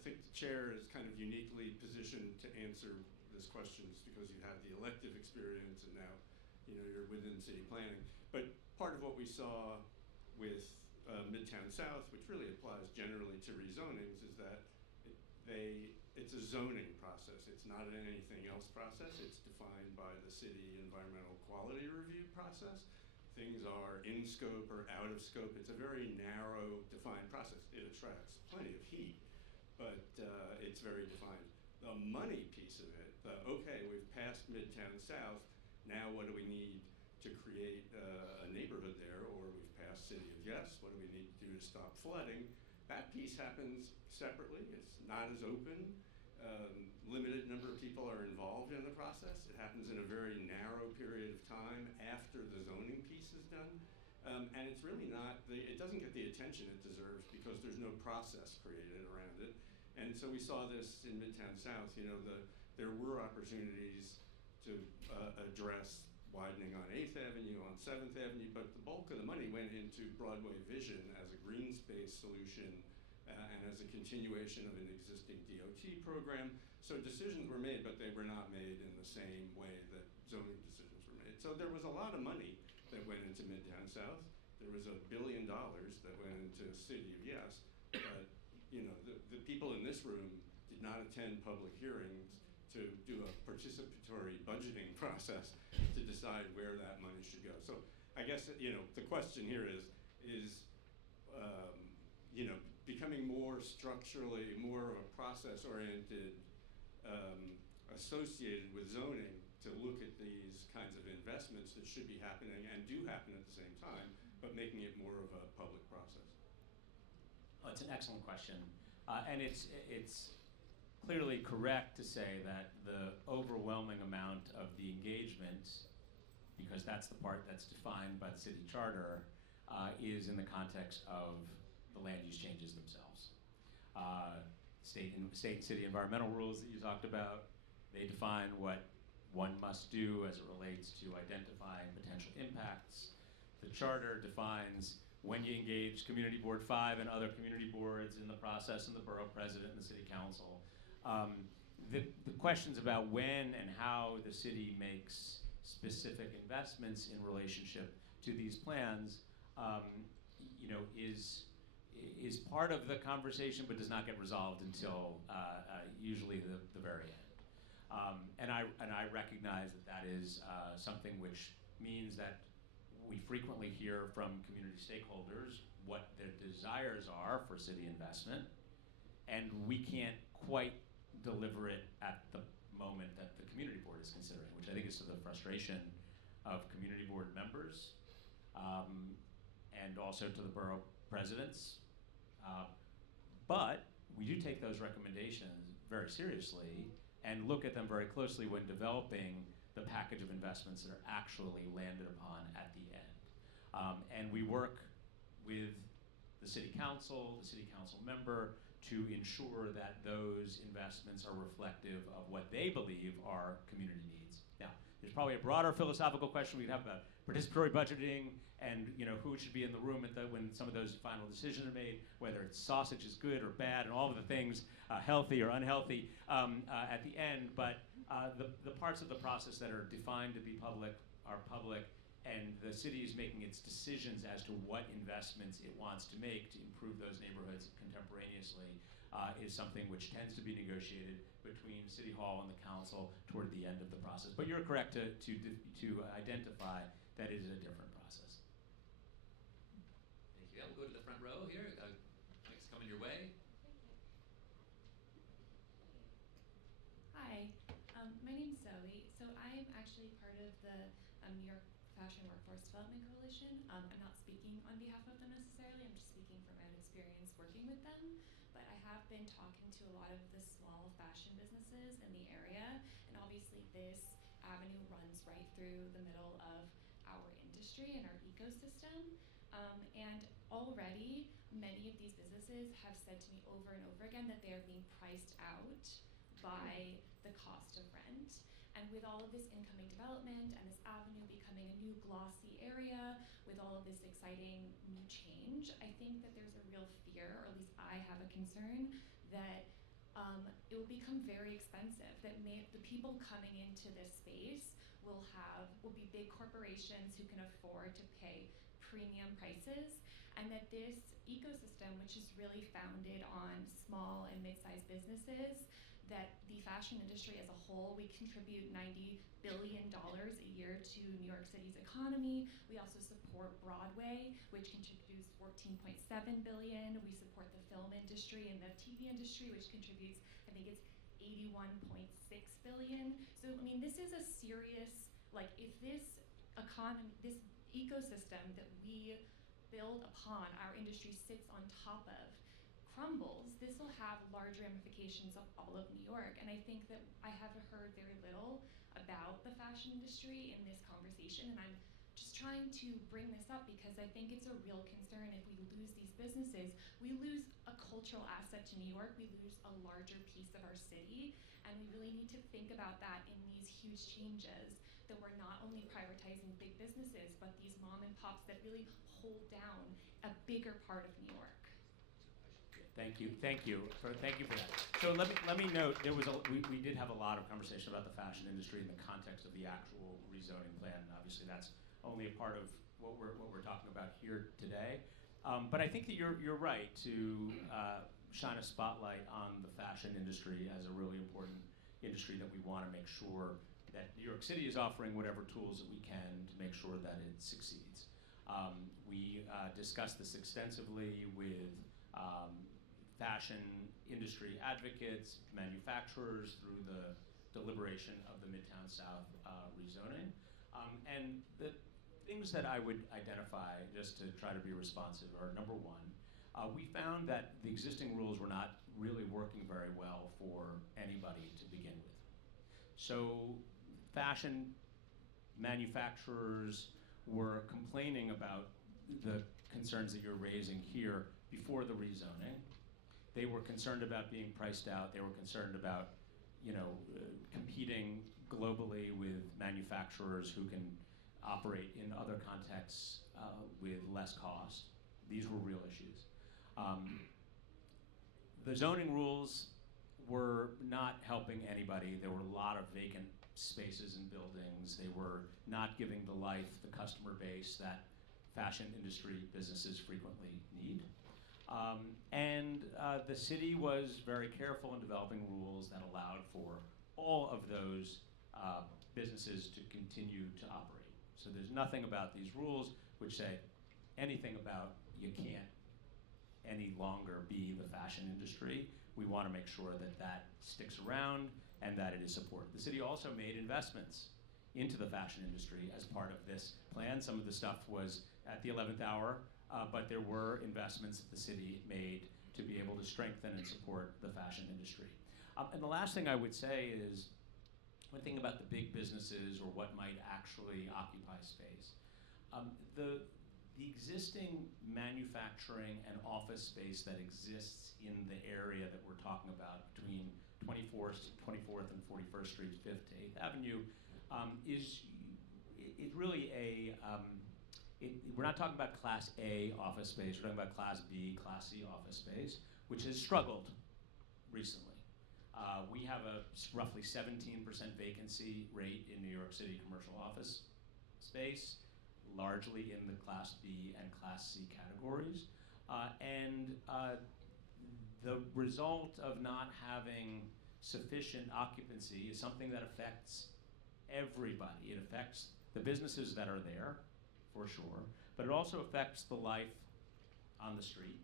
think the chair is kind of uniquely positioned to answer these questions because you have the elective experience and now you're within city planning. But part of what we saw with Midtown South, which really applies generally to rezonings, is that it's a zoning process. It's not an anything else process. It's defined by the city environmental quality review process. Things are in scope or out of scope. It's a very narrow, defined process. It attracts plenty of heat, but it's very defined. The money piece of it, okay, we've passed Midtown South, now what do we need to create a neighborhood there, or we've passed City of Yes, what do we need to do to stop flooding? That piece happens separately. It's not as open. Limited number of people are involved in the process. It happens in a very narrow period of time after the zoning piece is done. And it's really it doesn't get the attention it deserves because there's no process created around it. And so we saw this in Midtown South. There were opportunities to address widening on 8th Avenue, on 7th Avenue, but the bulk of the money went into Broadway Vision as a green space solution and as a continuation of an existing DOT program. So decisions were made, but they were not made in the same way that zoning decisions were made. So there was a lot of money that went into Midtown South. There was $1 billion that went into City of Yes, but the people in this room did not attend public hearings to do a participatory budgeting process to decide where that money should go. So I guess the question here is becoming more structurally, more of a process-oriented, associated with zoning to look at these kinds of investments that should be happening and do happen at the same time, but making it more of a public process. Oh, it's an excellent question. And it's clearly correct to say that the overwhelming amount of the engagement, because that's the part that's defined by the city charter, is in the context of the land use changes themselves. State and city environmental rules that you talked about, they define what one must do as it relates to identifying potential impacts. The charter defines when you engage Community Board 5 and other community boards in the process, and the borough president and the city council. The questions about when and how the city makes specific investments in relationship to these plans, is part of the conversation, but does not get resolved until usually the very end. And I recognize that is something which means that we frequently hear from community stakeholders what their desires are for city investment, and we can't quite deliver it at the moment that the community board is considering, which I think is to the frustration of community board members, and also to the borough presidents. But we do take those recommendations very seriously and look at them very closely when developing the package of investments that are actually landed upon at the end. And we work with the city council member, to ensure that those investments are reflective of what they believe are community needs. Now, there's probably a broader philosophical question we'd have about participatory budgeting and who should be in the room when some of those final decisions are made, whether it's sausage is good or bad, and all of the things, healthy or unhealthy, at the end. But the parts of the process that are defined to be public are public, and the city is making its decisions as to what investments it wants to make to improve those neighborhoods contemporaneously, is something which tends to be negotiated between City Hall and the council toward the end of the process. But you're correct to identify that it is a different process. Thank you. Yeah, we'll go to the front row here. Mike's coming your way. Hi, my name's Zoe. So I'm actually part of the New York Fashion Workforce Development Coalition. I'm not speaking on behalf of them necessarily. I'm just speaking from my own experience working with them. But I have been talking to a lot of the small fashion businesses in the area, and obviously this avenue runs right through the middle of our industry and our ecosystem. And already many of these businesses have said to me over and over again that they are being priced out by the cost of rent. And with all of this incoming development and this avenue becoming a new glossy area, with all of this exciting new change, I think that there's a real fear, or at least I have a concern, that it will become very expensive, that the people coming into this space will be big corporations who can afford to pay premium prices, and that this ecosystem, which is really founded on small and mid-sized businesses, that the fashion industry as a whole, we contribute $90 billion a year to New York City's economy. We also support Broadway, which contributes $14.7 billion. We support the film industry and the TV industry, which contributes, I think it's $81.6 billion. So, I mean, this is a serious, if this ecosystem that we build upon, our industry sits on top of, crumbles, this will have large ramifications of all of New York. And I think that I have heard very little about the fashion industry in this conversation, and I'm just trying to bring this up because I think it's a real concern. If we lose these businesses, we lose a cultural asset to New York, we lose a larger piece of our city, and we really need to think about that in these huge changes, that we're not only prioritizing big businesses, but these mom and pops that really hold down a bigger part of New York. Thank you for that. So let me note, we did have a lot of conversation about the fashion industry in the context of the actual rezoning plan. And obviously, that's only a part of what we're talking about here today. But I think that you're right to shine a spotlight on the fashion industry as a really important industry that we want to make sure that New York City is offering whatever tools that we can to make sure that it succeeds. We discussed this extensively with fashion industry advocates, manufacturers through the deliberation of the Midtown South rezoning. And the things that I would identify, just to try to be responsive, are number one, we found that the existing rules were not really working very well for anybody to begin with. So fashion manufacturers were complaining about the concerns that you're raising here before the rezoning. They were concerned about being priced out. They were concerned about, competing globally with manufacturers who can operate in other contexts with less cost. These were real issues. The zoning rules were not helping anybody. There were a lot of vacant spaces and buildings. They were not giving the life, the customer base that fashion industry businesses frequently need. And the city was very careful in developing rules that allowed for all of those businesses to continue to operate. So there's nothing about these rules which say anything about you can't any longer be the fashion industry. We want to make sure that that sticks around and that it is supported. The city also made investments into the fashion industry as part of this plan. Some of the stuff was at the 11th hour, but there were investments that the city made to be able to strengthen and support the fashion industry. And the last thing I would say is, when thinking about the big businesses or what might actually occupy space, the existing manufacturing and office space that exists in the area that we're talking about between 24th and 41st Street, 5th to 8th Avenue, is really we're not talking about Class A office space, we're talking about Class B, Class C office space, which has struggled recently. We have a roughly 17% vacancy rate in New York City commercial office space, largely in the Class B and Class C categories. And the result of not having sufficient occupancy is something that affects everybody. It affects the businesses that are there, for sure, but it also affects the life on the street.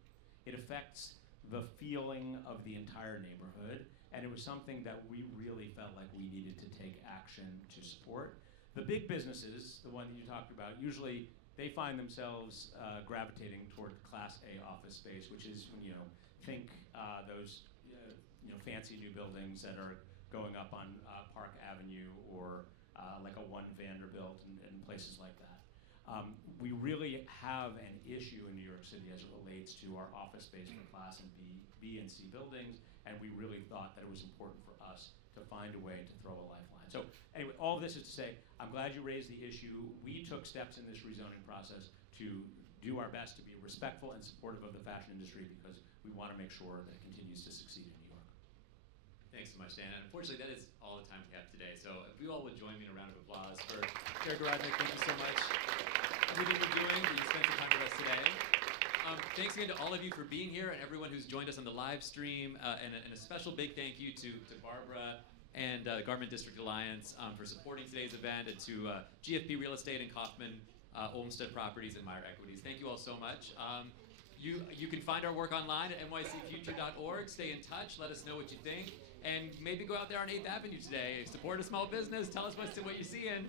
It affects the feeling of the entire neighborhood, and it was something that we really felt like we needed to take action to support. The big businesses, the one that you talked about, usually they find themselves gravitating toward Class A office space, which is when think those fancy new buildings that are going up on Park Avenue or like a One Vanderbilt and places like that. We really have an issue in New York City as it relates to our office space for Class and B and C buildings, and we really thought that it was important for us to find a way to throw a lifeline. So anyway, all of this is to say, I'm glad you raised the issue. We took steps in this rezoning process to do our best to be respectful and supportive of the fashion industry because we want to make sure that it continues to succeed in New York. Thanks so much, Dan. And unfortunately, that is all the time we have today. So if you all would join me in a round of applause for Chair Garadnik, thank you so much. Everything you're doing, that you spent some time with us today. Thanks again to all of you for being here and everyone who's joined us on the live stream. And a special big thank you to Barbara and the Garment District Alliance for supporting today's event, and to GFP Real Estate and Kaufman Olmsted Properties and Meyer Equities. Thank you all so much. You can find our work online at nycfuture.org. Stay in touch. Let us know what you think. And maybe go out there on 8th Avenue today. Support a small business. Tell us what you're seeing.